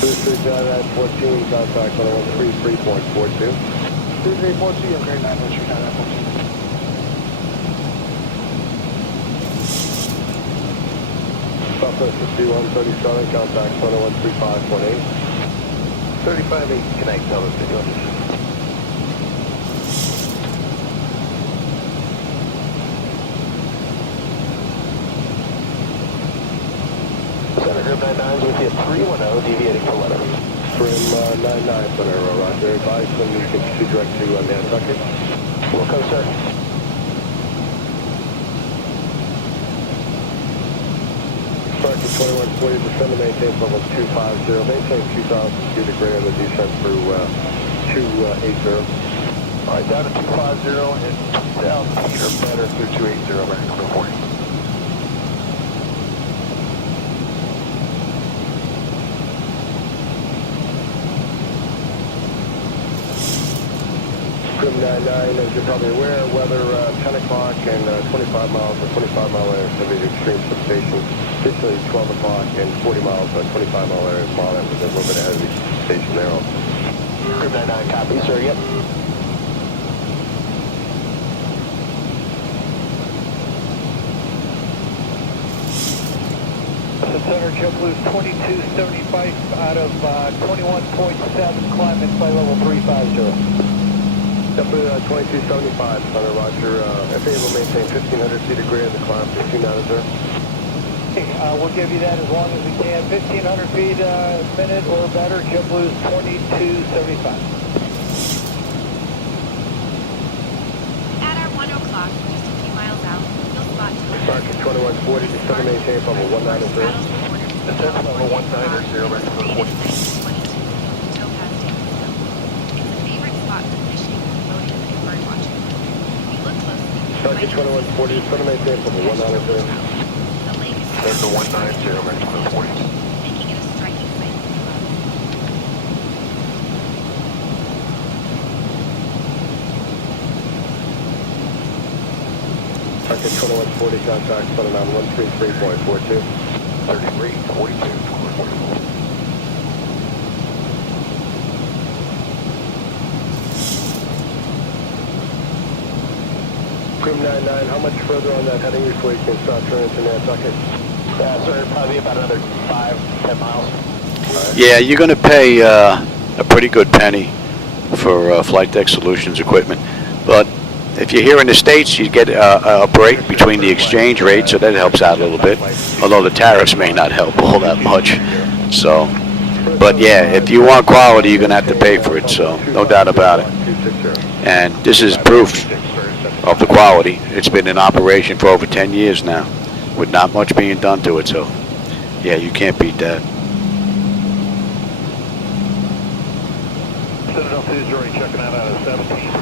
Blue Street 9914, contact 113.42. 3342, okay, 913, 9914. Southwest 5137, contact 10135.8. 35-8, connect, Southwest 5137. Center Group 99's with you, 310, deviating for weather. Group 99, Center, Roger. Advise when you can proceed direct to Nantucket. Will come, sir. Market 2140, descend to maintain level 250, maintain 2,000 feet of gray on the descent through 280. Alright, down to 250 and 2,000 feet or better through 280, American 140. Grim 99, as you're probably aware, weather 10 o'clock and 25 miles or 25 mile areas of the extreme substation. Additionally, 12 o'clock and 40 miles, 25 mile areas, mile that was a little bit ahead of the station there. Grim 99, copy, sir, yep. Center, JetBlue's 2275 out of 21.7, climbing flight level 350. JetBlue 2275, Center, Roger. FAA will maintain 1,500 feet of gray in the climb to 290. We'll give you that as long as we can. 1,500 feet a minute or better. JetBlue's 2275. At our 1 o'clock, just a few miles out, you'll spot Market 2140, descend to maintain level 190. Descend level 190, American 140. Target 2140, descend to maintain level 190. Descend to 190, American 140. Making it a striking sight. Target 2140, contact setting on 133.42. 3342, 44. Grim 99, how much further on that heading before you can start turning to Nantucket? Sir, probably about another 5-10 miles. Right. Yeah, you're going to pay a pretty good penny for Flight Deck Solutions equipment. But if you're here in the States, you get a break between the exchange rate, so that helps out a little bit. Although the tariffs may not help all that much. So, but yeah, if you want quality, you're going to have to pay for it. So, no doubt about it. And this is proof of the quality. It's been in operation for over 10 years now, with not much being done to it. So, yeah, you can't beat that.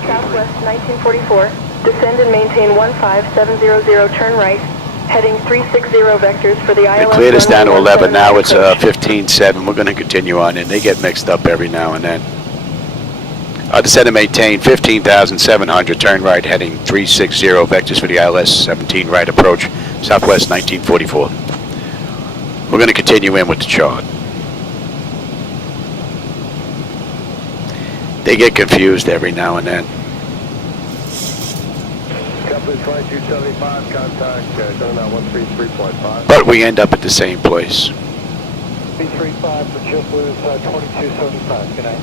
Southwest 1944, descend and maintain 15700, turn right, heading 360 vectors for the They ILS. cleared us down to 11, now it's 15.7. We're going to continue on, and they get mixed up every now and then. Descend and maintain 15,700, turn right, heading 360 vectors for the ILS 17 right approach, Southwest 1944. We're going to continue in with the chart. They get confused every now and then. 2275, contact, going out 133.5. But we end up at the same place. 335 for JetBlue's 2275, good night.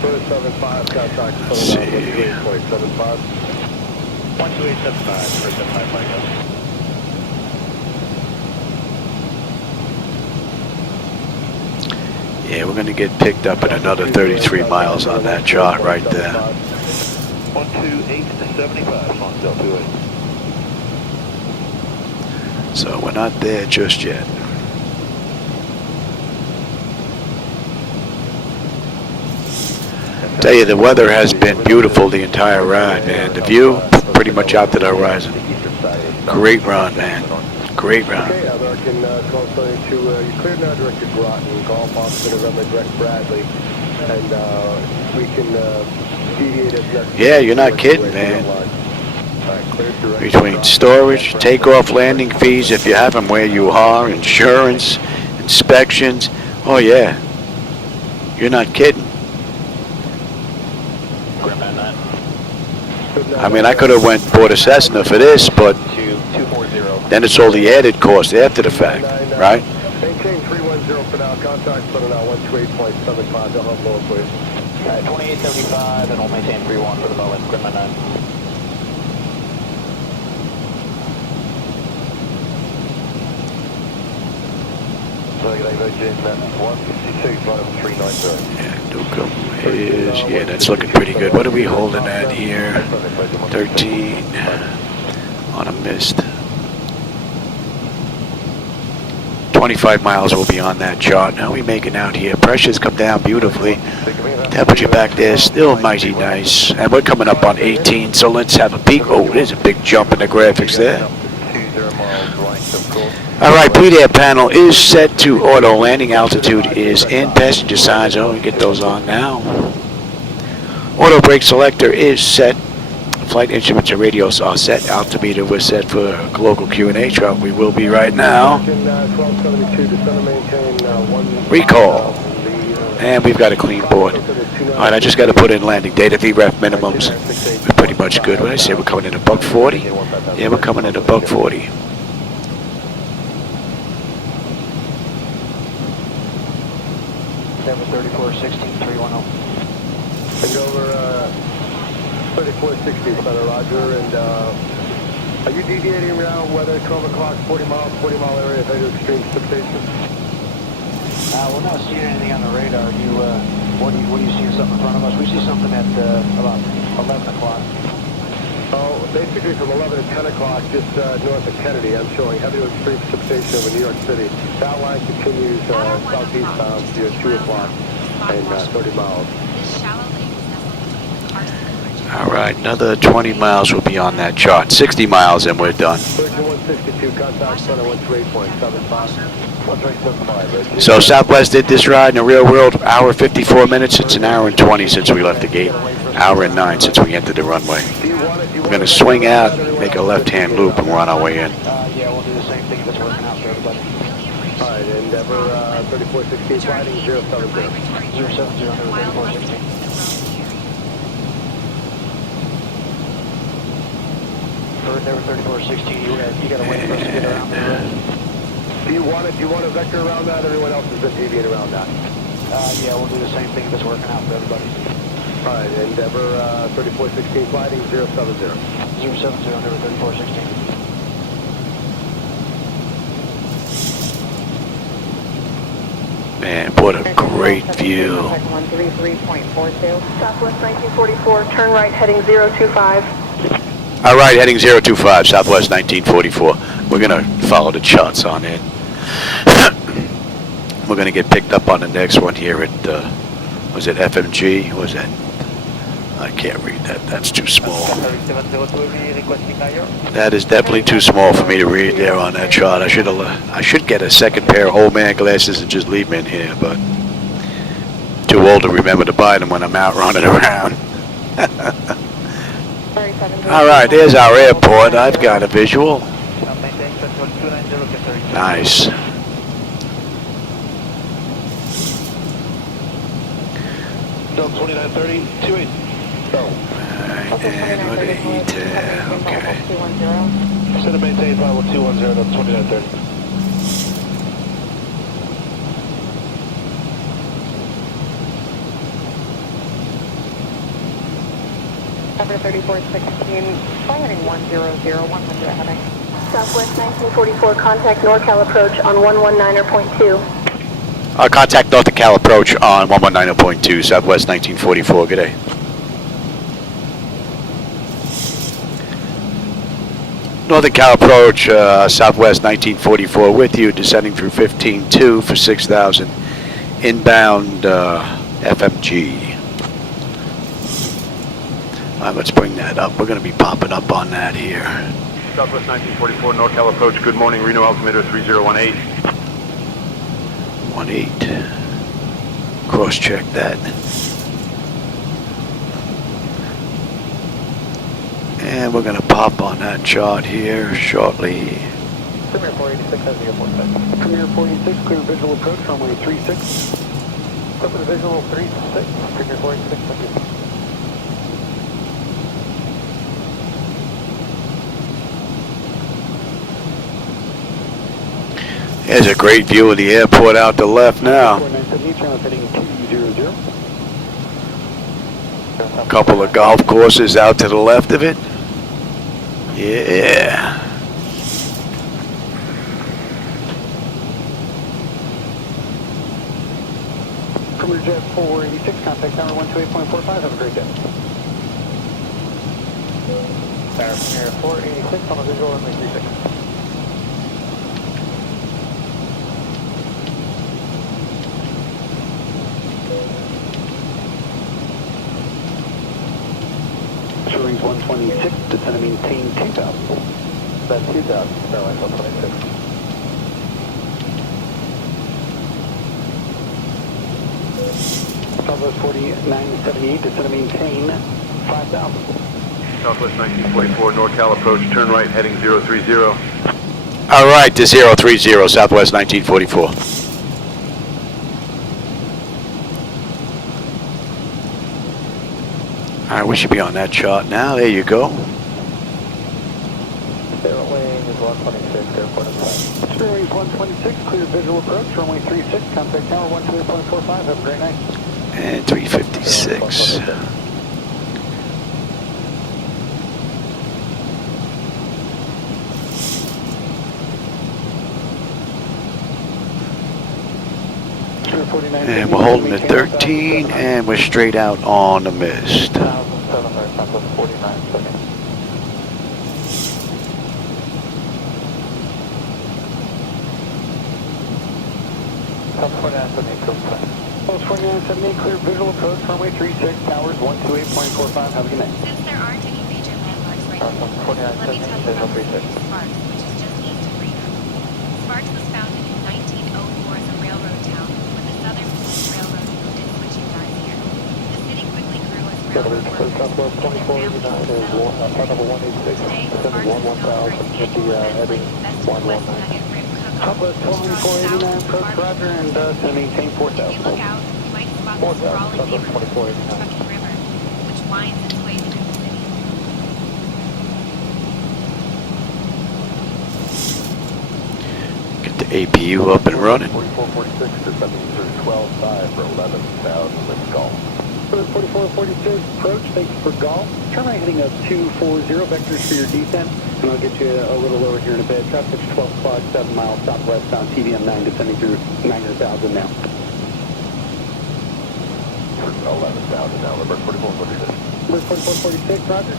Let's see. 12875. 12875 for 75 Yeah, we're going to get picked up at another 33 miles on that chart right there. 12875 on Delta 28. So we're not there just yet. Tell you, the weather has been beautiful the entire ride, man. The view, pretty much out to the horizon. Great run, man. Great run. Okay, American 1272, you cleared now directed Groton, Golf Officer, November direct Bradley, and we can deviate if necessary. Yeah, you're not kidding, man. Between storage, takeoff, landing fees, if you have them where you are, insurance, inspections. Oh, yeah. You're not kidding. I mean, I could have went bought a Cessna for this, but then it's all the added cost after the fact, right? Maintain 310 for now, contact for now 128.75, they'll help lower please. 2875, and we'll maintain 31 for the moment, Grumman 9. So you like James, 156, line 390. Yeah, Duke is, yeah, that's looking pretty good. What are we holding at here? 13 on a mist. 25 miles will be on that chart. Now we making out here. Pressure's come down beautifully. Temperature back there still mighty nice. And we're coming up on 18, so let's have a peek. Oh, there's a big jump in the graphics there. All right, bleed air panel is set to auto. Landing altitude is in. Passenger signs, oh, we get those on now. Auto brake selector is set. Flight instruments and radios are set. Altimeter was set for local Q&A route. We will be right now. Recall. And we've got a clean board. All right, I just got to put in landing data, VREF minimums. We're pretty much good. What did I say? We're coming in a buck 40? Yeah, we're coming in a buck 40. That was 3416-310. And over 3460, Center Roger, and are you deviating around weather 12 o'clock, 40 mile area, headed to extreme precipitation? We're not seeing anything on the radar. What do you see something in front of us? We see something at about 11 o'clock. Oh, basically from 11 to 10 o'clock, just north of Kennedy, I'm showing heavy to extreme precipitation over New York City. That line continues southeastbound to 2 o'clock and 30 miles. All right, another 20 miles will be on that chart. 60 miles and we're done. 162, contact center 128.75. So Southwest did this ride in the real world, hour 54 minutes. It's an hour and 20 since we left the gate. Hour and 9 since we entered the runway. We're going to swing out, make a left-hand loop, and we're on our way in. Yeah, we'll do the same thing if it's working out for everybody. All right, Endeavor 3416, flighting 070. 070 under 3416. Endeavor 3416, you got to wait for us to get around there. Do you want a vector around that? Everyone else has been deviating around that. Yeah, we'll do the same thing if it's working out for everybody. All right, Endeavor 3416, flighting 070. 070 under 3416. Man, what a great view. 133.42. Southwest 1944, turn right heading 025. All right, heading 025, Southwest 1944. We're going to follow the charts on in. We're going to get picked up on the next one here at, was it FMG? Was that? I can't read that. That's too small. That is definitely too small for me to read there on that chart. I should get a second pair of old man glasses and just leave them in here, but too old to remember to buy them when I'm out running around. All right, there's our airport. I've got a visual. Delta 2930, 28. Right, and what a E-tab, okay. Center maintain 51210, Delta 2930. Cover 3416, fly heading 100, 100 heading. Southwest 1944, contact NorCal approach on 119.2. Contact North Cal approach on 119.2, Southwest 1944, good day. Northern Cal approach, Southwest 1944 with you, descending through 15-2 for 6,000, inbound FMG. All right, let's bring that up. We're going to be popping up on that here. Southwest 1944, NorCal approach, good morning, Reno altimeter 3018. 18. Cross-check that. And we're going to pop on that chart here shortly. Premier 486 has the airport set. Premier 486, clear visual approach, runway 36. Clip of the visual 36, Premier 486, thank you. There's a great view of the airport out to the left now. A couple of golf courses out to the left of it. Yeah. Premier Jet 486, contact tower 128.45, have a great day. Premier 486 on the visual runway 36. Wings 126, descend and maintain 2,000. That's 2,000, Airlines 126. Southwest 4978, descend and maintain 5,000. Southwest 1944, NorCal approach, turn right, heading 030. All right, to 030, Southwest 1944. All right, we should be on that chart now. There you go. Airwing is 126, airport inside. Airwing is 126, clear visual approach, runway 36, contact tower 128.45, have a great night. And 356. And we're holding at 13, and we're straight out on the mist. Post 4978, clear visual approach, runway 36, towers 128.45, have a good night. Since there aren't any major landmarks right here, let me tell you about Sparks, which is just east of Reno. Sparks was founded in 1904 as a railroad town, when the Southern Pacific Railroad moved its switching yards here. The city quickly grew as railroad workers Southwest 2489 is part number 186, descending 11000, heading 119. Southwest 2489, approach Roger, and to maintain 4,000. If you look out, you might spot the sprawling neighborhood of the Truckee River, which winds its way through the city. Get the APU up and running. 4446, descending through 12.5 for 11,000 with golf. 4446, approach, thanks for golf. Turn right heading up 240, vectors for your descent, and I'll get you a little lower here in a bit. Traffic 12 squad, 7 miles southwest on TDM 9, descending through 9,000 now. 11,000 now, number 4446. Number 4446, Roger.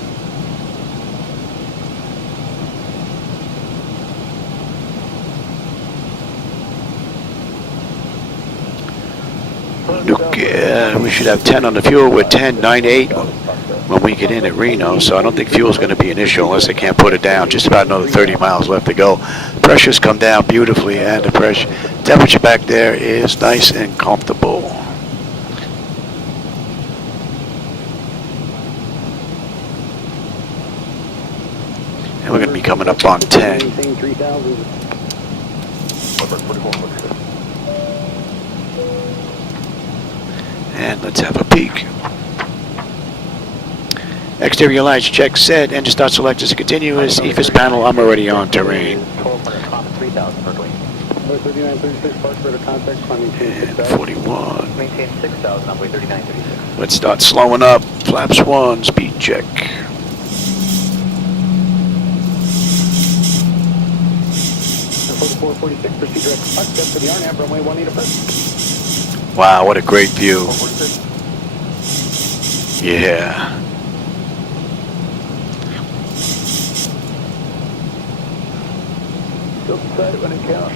Look, we should have 10 on the fuel. We're 10.98 when we get in at Reno, so I don't think fuel's going to be an issue unless they can't put it down. Just about another 30 miles left to go. Pressure's come down beautifully, and the temperature back there is nice and comfortable. And we're going to be coming up on 10. And let's have a peek. Exterior lights check set. Engine start select as a continuous. EFIS panel, I'm already on terrain. 3,000 per wing. 3936, departure to contact, climbing And 41. Maintain 6,000, runway 3936. Let's start slowing up. Flaps 1, speed check. Four 46, proceed direct to Cockpit for the RNAV runway 18 approach. Wow, what a great view. Yeah.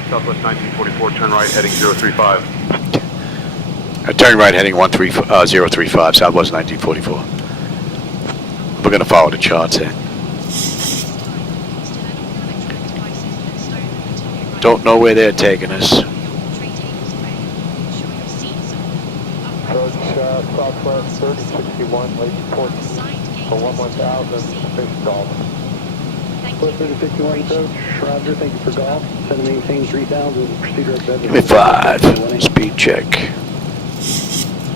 Southwest 1944, turn right, heading 035. Turn right heading 035, Southwest 1944. We're going to follow the charts here. Don't know where they're taking us. Southwest 3061, late 14 for 11,000, space golf. Southwest 3061 approach, Roger, thank you for golf. Send to maintain 3,000, proceed direct to Give me 5, speed check.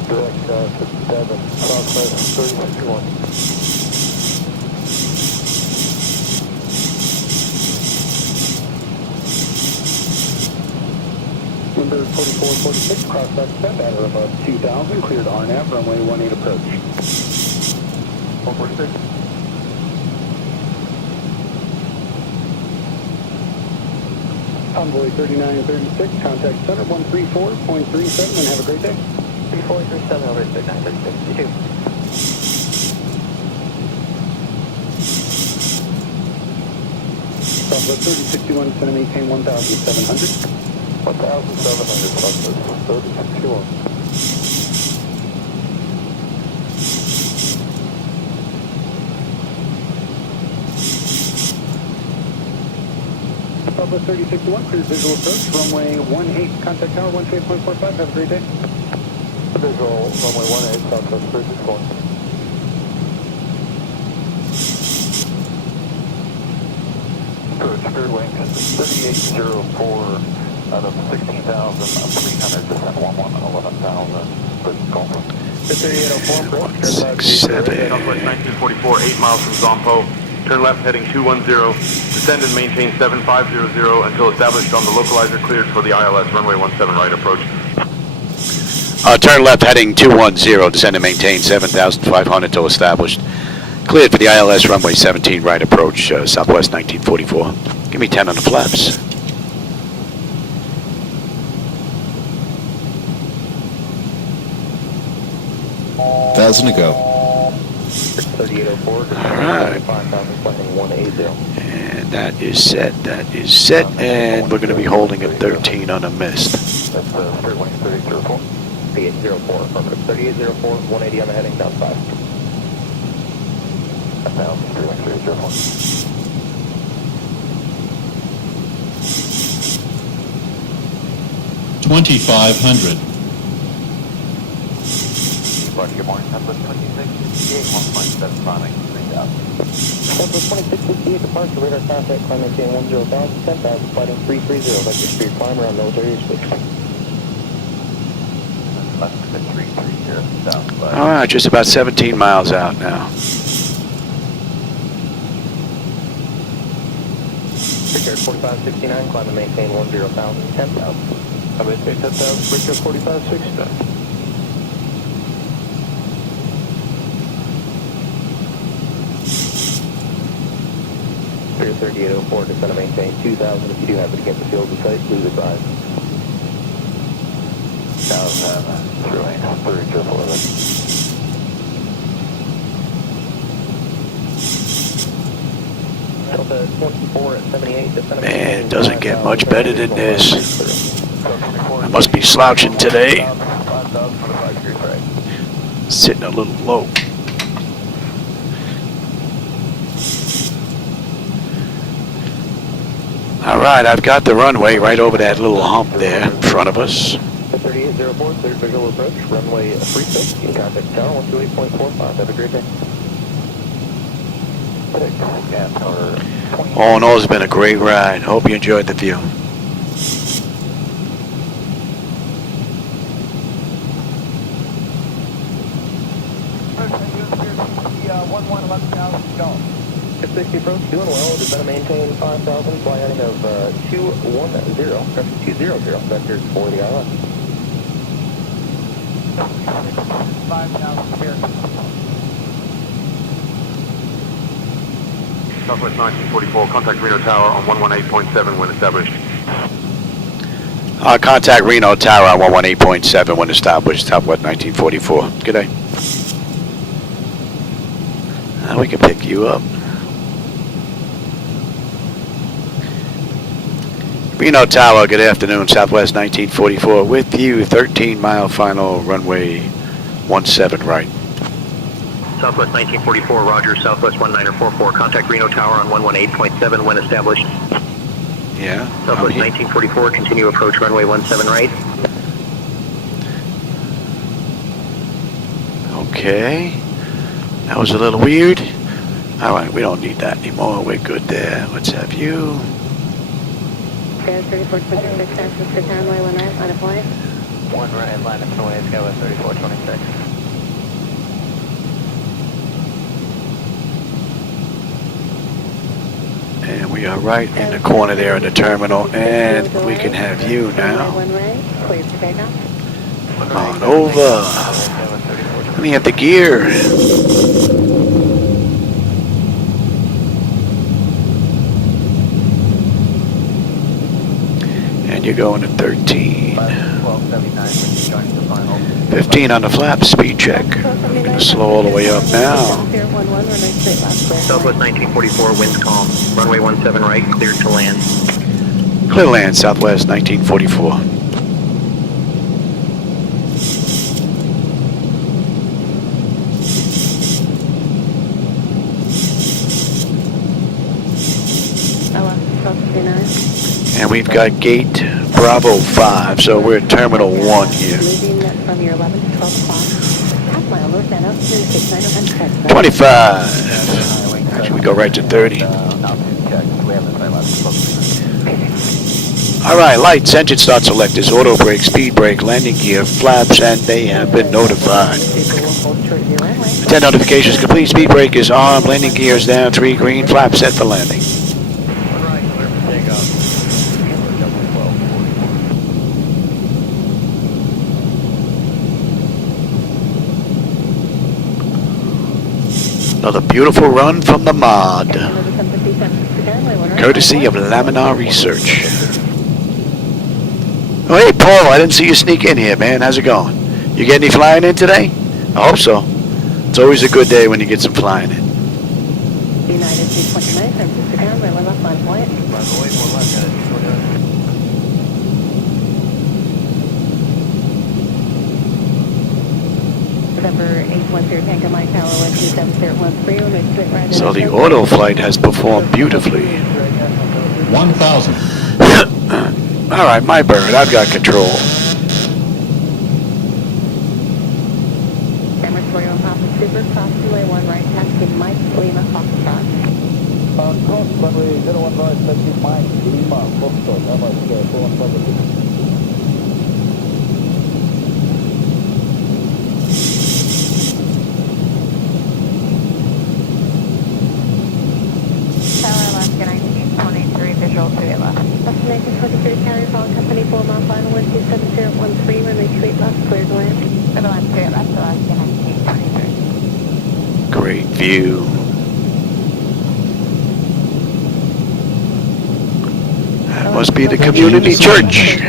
Direct 57, Southwest 3061. Number 4446, cross that step at or above 2,000, cleared RNAV, runway 18 approach. 446. Envoy 3936, contact center 134.37, and have a great day. 3437 over 3936, you too. Southwest 3061, center maintain 1,700. 1,700 Southwest 3061. Southwest 3061, clear visual approach, runway 18, contact tower 18.45, have a great day. Visual, runway 18, Southwest 3061. Approach, third wing, 3804. Out of 16,300, descend 11,000, British Gulf. 3804, 167. Southwest 1944, 8 miles from Zompo. Turn left heading 210. Descend and maintain 7500 until established on the localizer cleared for the ILS runway 17 right approach. Turn left heading 210. Descend and maintain 7,500 until established. Cleared for the ILS runway 17 right approach, Southwest 1944. Give me 10 on the flaps. 1,000 to go. 3804. Alright. 180. And that is set, and we're going to be holding at 13 on a mist. That's third wing, 3804. 3804, affirmative. 3804, 180 on the heading, down 5. That's now, third wing, 3804. $2,500. Good morning, Southwest 2668, 1.7 Sonic, 3,000. Southwest 2668, departure, radar contact, climb maintain 10,000, 10,000, flighting 330, vector speed climb around military airspace. Less than 330, south. Alright, just about 17 miles out now. Brickyard 4569, climb and maintain 10,000, 10,000. I would say 10,000, Brickyard 4569. Pier 3804, descend and maintain 2,000. If you do happen to get the field of sight, please advise. 1,000, through 3011. Delta 24 at 78, descend and maintain. Man, it doesn't get much better than this. I must be slouching today. Sitting a little low. Alright, I've got the runway right over that little hump there in front of us. 3804, cleared visual approach, runway 36, in contact tower 128.45. Have a great day. All in all, it's been a great ride. Hope you enjoyed the view. 660 approach, doing well. Just going to maintain 5,000, fly heading of 210, 200, vectors for the ILS. 5,000 here. Southwest 1944, contact Reno Tower on 118.7 when established. Contact Reno Tower on 118.7 when established, Southwest 1944. Good day. We can pick you up. Reno Tower, good afternoon, Southwest 1944 with you, 13-mile final, runway 17 right. Southwest 1944, roger, Southwest 1944, contact Reno Tower on 118.7 when established. Yeah. Southwest 1944, continue approach runway 17 right. Okay. That was a little weird. All right, we don't need that anymore. We're good there. Let's have you. 3426, access to runway 1 right, line of flight. 1 right, line of flight, Skywest 3426. And we are right in the corner there in the terminal, and we can have you now. Come on over. Let me have the gear. And you're going to 13. 15 on the flap, speed check. I'm going to slow all the way up now. Southwest 1944, winds calm. Runway 17 right, cleared to land. Clear to land, Southwest 1944. And we've got gate Bravo 5, so we're at Terminal 1 here. 25. Actually, we go right to 30. All right, lights, engine start selectors, auto brake, speed brake, landing gear, flaps, and they have been notified. 10 notifications complete, speed brake is on, landing gear is down, 3 green, flaps set for landing. Another beautiful run from the mod, courtesy of Laminar Research. Oh, hey, Paul, I didn't see you sneak in here, man. How's it going? You get any flying in today? I hope so. It's always a good day when you get some flying in. United 329, San Francisco, runway 1 left, line of flight. November 810 Tango Mike Tower 12713, runway straight right. So the auto flight has performed beautifully. 1,000. All right, my bird, I've got control. Emirates 41 Papa Super, cross runway 1 right, taxi Mike Lima Foxtrot. Cross runway 01 right, taxi Mike Lima Foxtrot, Emirates 41 Papa Super. Destination 23, carrier phone company 4 mile final 12713, runway 28 left, clear to land. For the land, clear left, Alaska 1923. Great view. That must be the community church.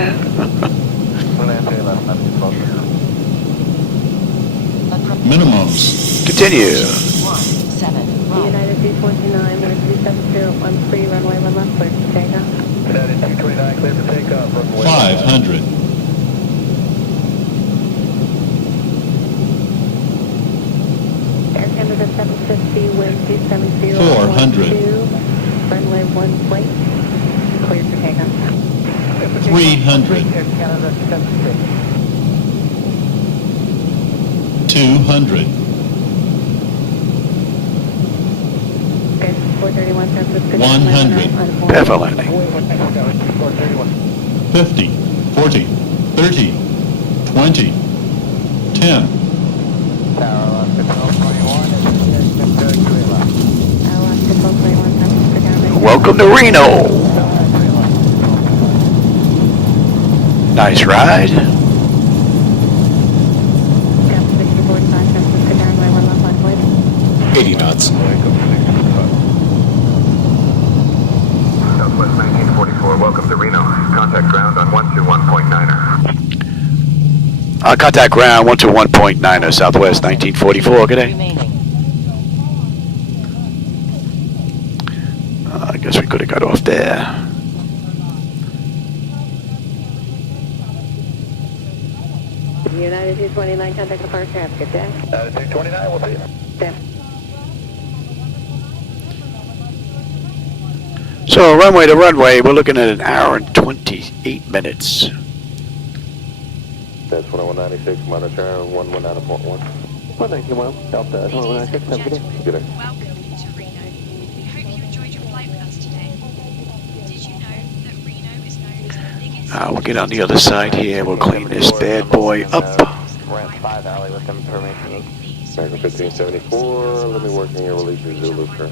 Minimums. Continue. United 329, 13713, runway 1 left, clear to takeoff. United 229, clear for takeoff, runway 500. Air Canada 750, wind 270, 400. runway 1 plate, clear for takeoff. 300. Air Canada 750. 200. 431 San Francisco. 100. Pepper landing. 50. 40. 30. 20. 10. Tower, Alaska, welcome to Reno. Nice ride. 80 knots. Southwest 1944, welcome to Reno. Contact ground on 121.9er. Contact ground 121.9er, Southwest 1944. Good day. I guess we could have got off there. United 229, contact departure. Have a good day. 229, we'll see you. So runway to runway, we're looking at an hour and 28 minutes. That's 10196, monitor 119.1. 191, Delta 196, have a good day. Good day. Welcome to Reno. We hope you enjoyed your flight with us today. Did you know that Reno is known as the biggest... We'll get on the other side here. We'll clean this bad boy up. Ramp 5 alley with information. American 1574, let me work in your release your Zulu, sir.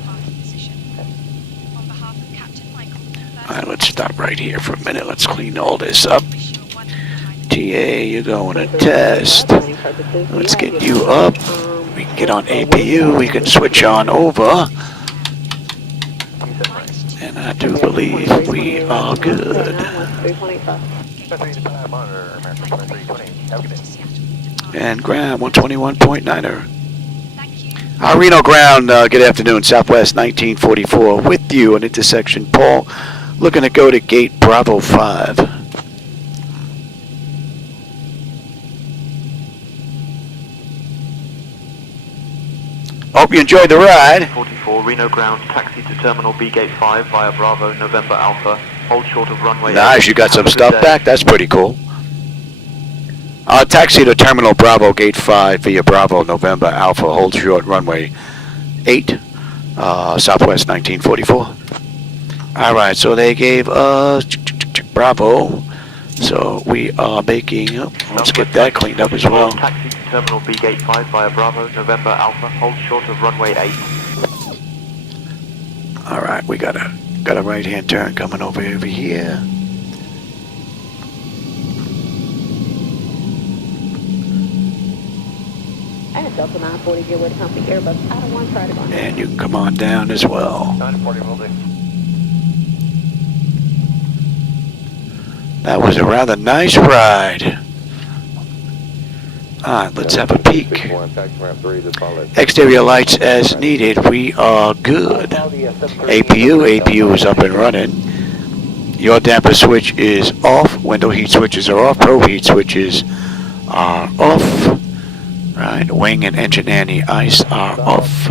Alright, let's stop right here for a minute. Let's clean all this up. TA, you're going to test. Let's get you up. We can get on APU. We can switch on over. And I do believe we are good. And ground 121.9er. Reno ground, good afternoon. Southwest 1944 with you on intersection Paul. Looking to go to gate Bravo 5. Hope you enjoyed the ride. 44 Reno ground, taxi to terminal B gate 5 via Bravo, November Alpha. Hold short of runway. Nice, you got some stuff back. That's pretty cool. Taxi to terminal Bravo gate 5 via Bravo, November Alpha. Hold short runway 8, Southwest 1944. Alright, so they gave us Bravo, so we are making, let's get that cleaned up as well. Taxi to terminal B gate 5 via Bravo, November Alpha, hold short of runway 8. Alright, we got a right hand turn coming over here. I had Delta 940 get with company Airbus. I don't want to try to go on. And you can come on down as well. 940 will do. That was a rather nice ride. Alright, let's have a peek. Exterior lights as needed. We are good. APU is up and running. Your damper switch is off. Window heat switches are off. Pro heat switches are off. Right, wing and engine anti-ice are off.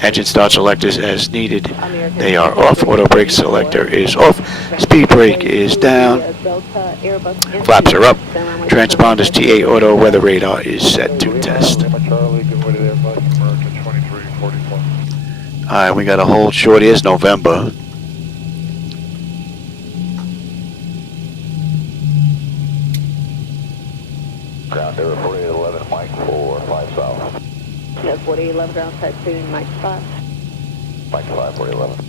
Engine start selectors as needed. They are off. Auto brake selector is off. Speed brake is down. Flaps are up. Transponders TA auto weather radar is set to test. Alright, we got a hold short. Here's November. Ground there, 4811, Mike 4, 5 south. Yes, 4811 ground type 2, Mike 5. Mike 5, 4811.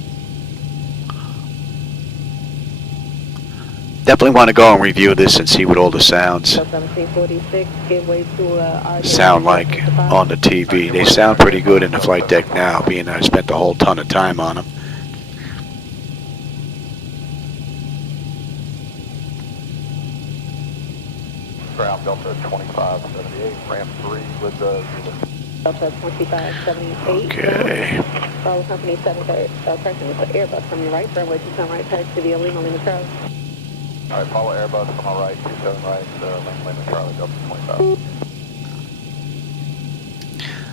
Definitely want to go and review this and see what all the sounds sound like on the TV. They sound pretty good in the flight deck now, being that I spent a whole ton of time on them. Ground Delta 2578, ramp 3 with the Delta 2578. Okay. Follow company 730, person with the Airbus from your right, runway 27 right, taxi to the Lima Lima Charlie. Alright, follow Airbus on my right, 27 right, Lima Charlie, Delta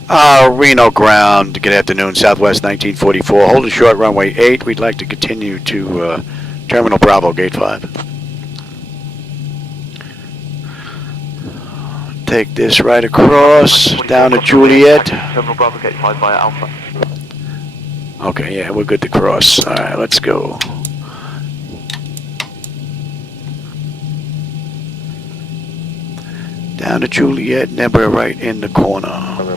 25. Reno ground, good afternoon, Southwest 1944. Hold a short runway 8. We'd like to continue to Terminal Bravo, gate 5. Take this right across, down to Juliet. Terminal Bravo gate 5 via Alpha. Okay, yeah, we're good to cross. Alright, let's go. Down to Juliet, and we're right in the corner.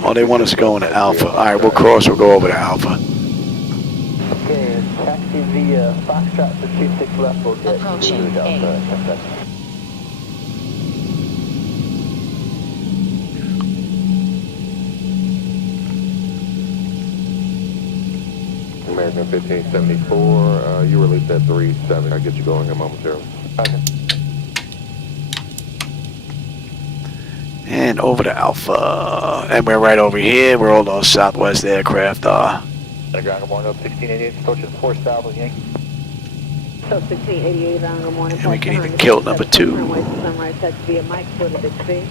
Oh, they want us to go into Alpha. Alright, we'll cross, we'll go over to Alpha. Okay, The Foxtrot for 26 left will get Approaching Zulu Delta 8. 10 seconds. American 1574, you released at 37. I'll get you going here momentarily. Okay. And over to Alpha. And we're right over here where all those Southwest aircraft are. Ground, good morning, 1688, approaching 4 South with Yankee. So 1688, good morning. And we can even kill number 2. Sunrise, text via Mike, for the big speed.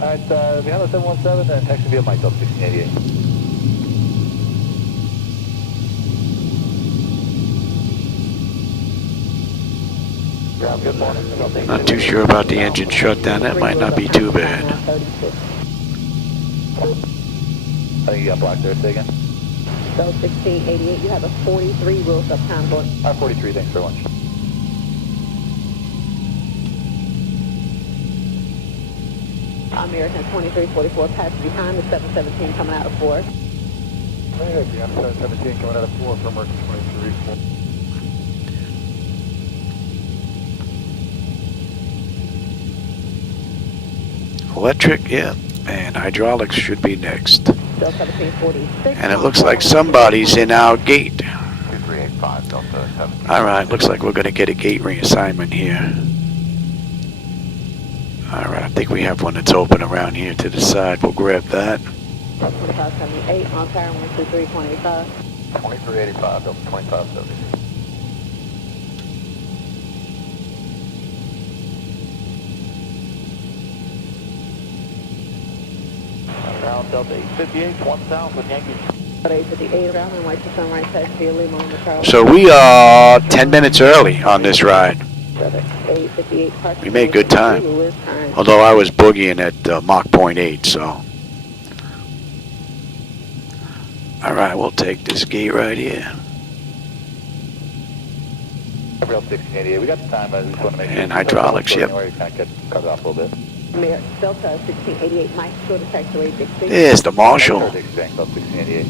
Alright, behind the 717, and taxi via Mike, 1688. Ground, good morning. Not too sure about the engine shutdown. That might not be too bad. I think you got blocked there, say again. So 1688, you have a 43 rules up time board. 43, thanks very much. American 2344, passing behind the 717 coming out of 4. Hey, behind the 717 coming out of 4 from American 2344. Electric, yeah. And hydraulics should be next. Still 1746. And it looks like somebody's in our gate. 2385, Delta 17. Alright, looks like we're going to get a gate reassignment here. Alright, I think we have one that's open around here to the side. We'll grab that. 2578, on power 123.85. 2385, Delta 2570. Ground, Delta 858, 1 south with Yankee. 858, around and white to sunrise, text via Lima on the car. So we are 10 minutes early on this ride. 858, We made good time. Although I was boogieing at Mach 0.8, so. Alright, we'll take this gate right here. Gabriel 1688, we got the time, I just want to make sure. And hydraulics, yep. You kind of get cut off a little bit. Mayor, Delta 1688, Mike, short of taxiway, big speed. There's the Marshal. 1688.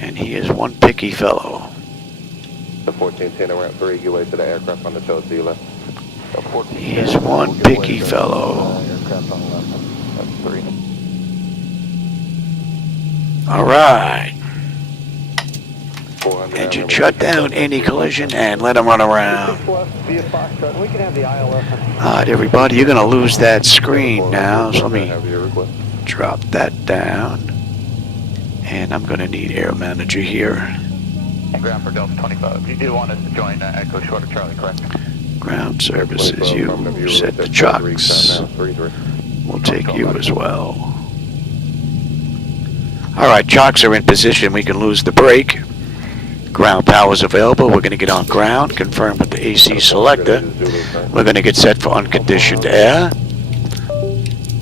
And he is one picky fellow. The 1410, we're at 3, get away to the aircraft on the show, see you left. He is one picky fellow. Aircraft on the left, that's 3. Alright. Engine shut down, any collision, and let him run around. Alright, everybody, you're going to lose that screen now, so let me drop that down. And I'm going to need Air Manager here. And ground for Delta 25. You do want us to join Echo Short of Charlie, correct? Ground services, you set the chocks. We'll take you as well. Alright, chocks are in position. We can lose the brake. Ground power is available. We're going to get on ground, confirm with the AC selector. We're going to get set for unconditioned air.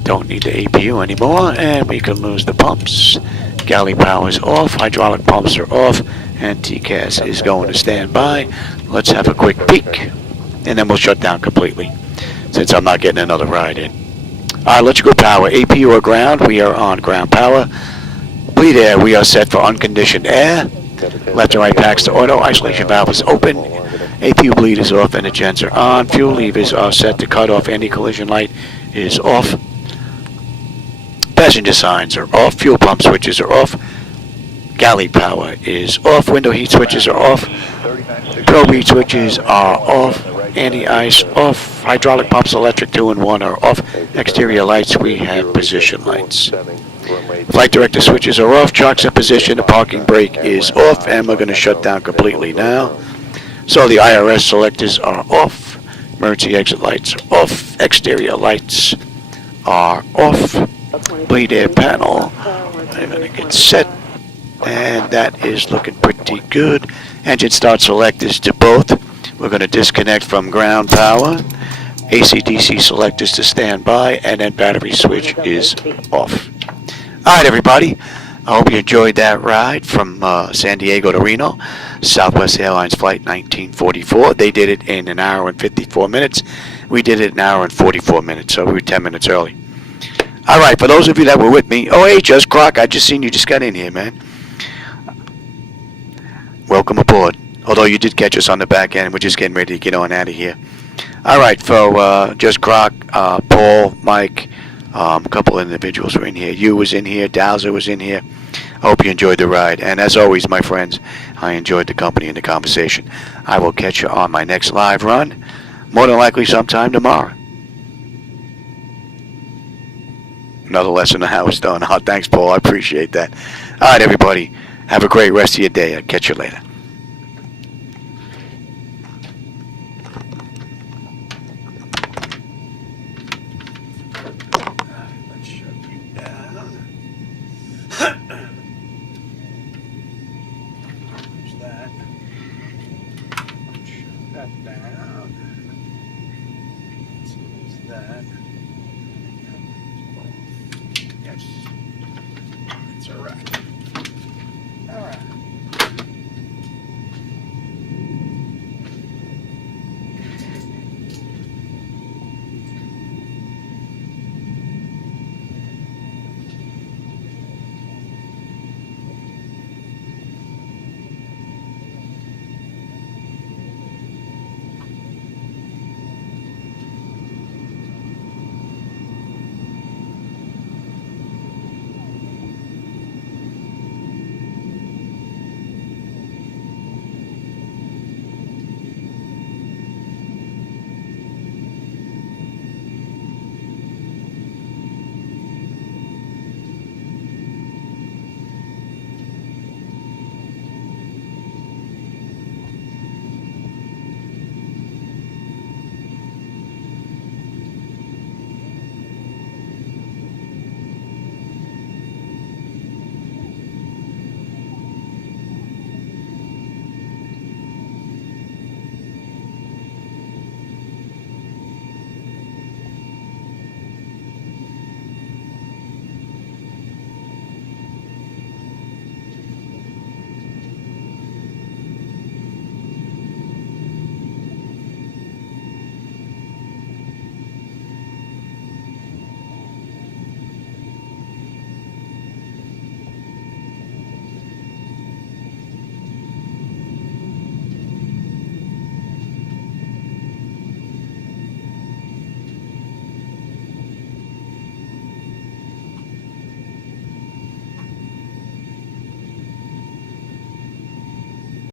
Don't need the APU anymore, and we can lose the pumps. Galley power is off, hydraulic pumps are off, and TCAS is going to stand by. Let's have a quick peek, and then we'll shut down completely, since I'm not getting another ride in. Alright, let's go power. APU or ground, we are on ground power. Bleed air, we are set for unconditioned air. Left and right packs to auto, isolation valve is open. APU bleed is off and the gens are on. Fuel levers are set to cut off, anti-collision light is off. Passenger signs are off, fuel pump switches are off. Galley power is off, window heat switches are off. Probe heat switches are off, anti-ice off. Hydraulic pumps, electric 2 and 1 are off. Exterior lights, we have position lights. Flight director switches are off, chocks are positioned, the parking brake is off, and we're going to shut down completely now. So the IRS selectors are off, emergency exit lights are off, exterior lights are off, bleed air panel, we're going to get set, and that is looking pretty good. Engine start selectors to both. We're going to disconnect from ground power, AC/DC selectors to stand by, and then battery switch is off. Alright everybody, I hope you enjoyed that ride from San Diego to Reno, Southwest Airlines Flight 1944. They did it in an hour and 54 minutes. We did it in an hour and 44 minutes, so we were 10 minutes early. All right, for those of you that were with me, oh, hey, Just Croc, I just seen you just got in here, man. Welcome aboard. Although you did catch us on the back end, we're just getting ready to get on out of here. All right, so Just Croc, Paul, Mike, a couple of individuals were in here. You was in here, Dowser was in here. I hope you enjoyed the ride. And as always, my friends, I enjoyed the company and the conversation. I will catch you on my next live run, more than likely sometime tomorrow. Another lesson on how it's done. Oh, thanks, Paul. I appreciate that. All right, everybody. Have a great rest of your day. I'll catch you later.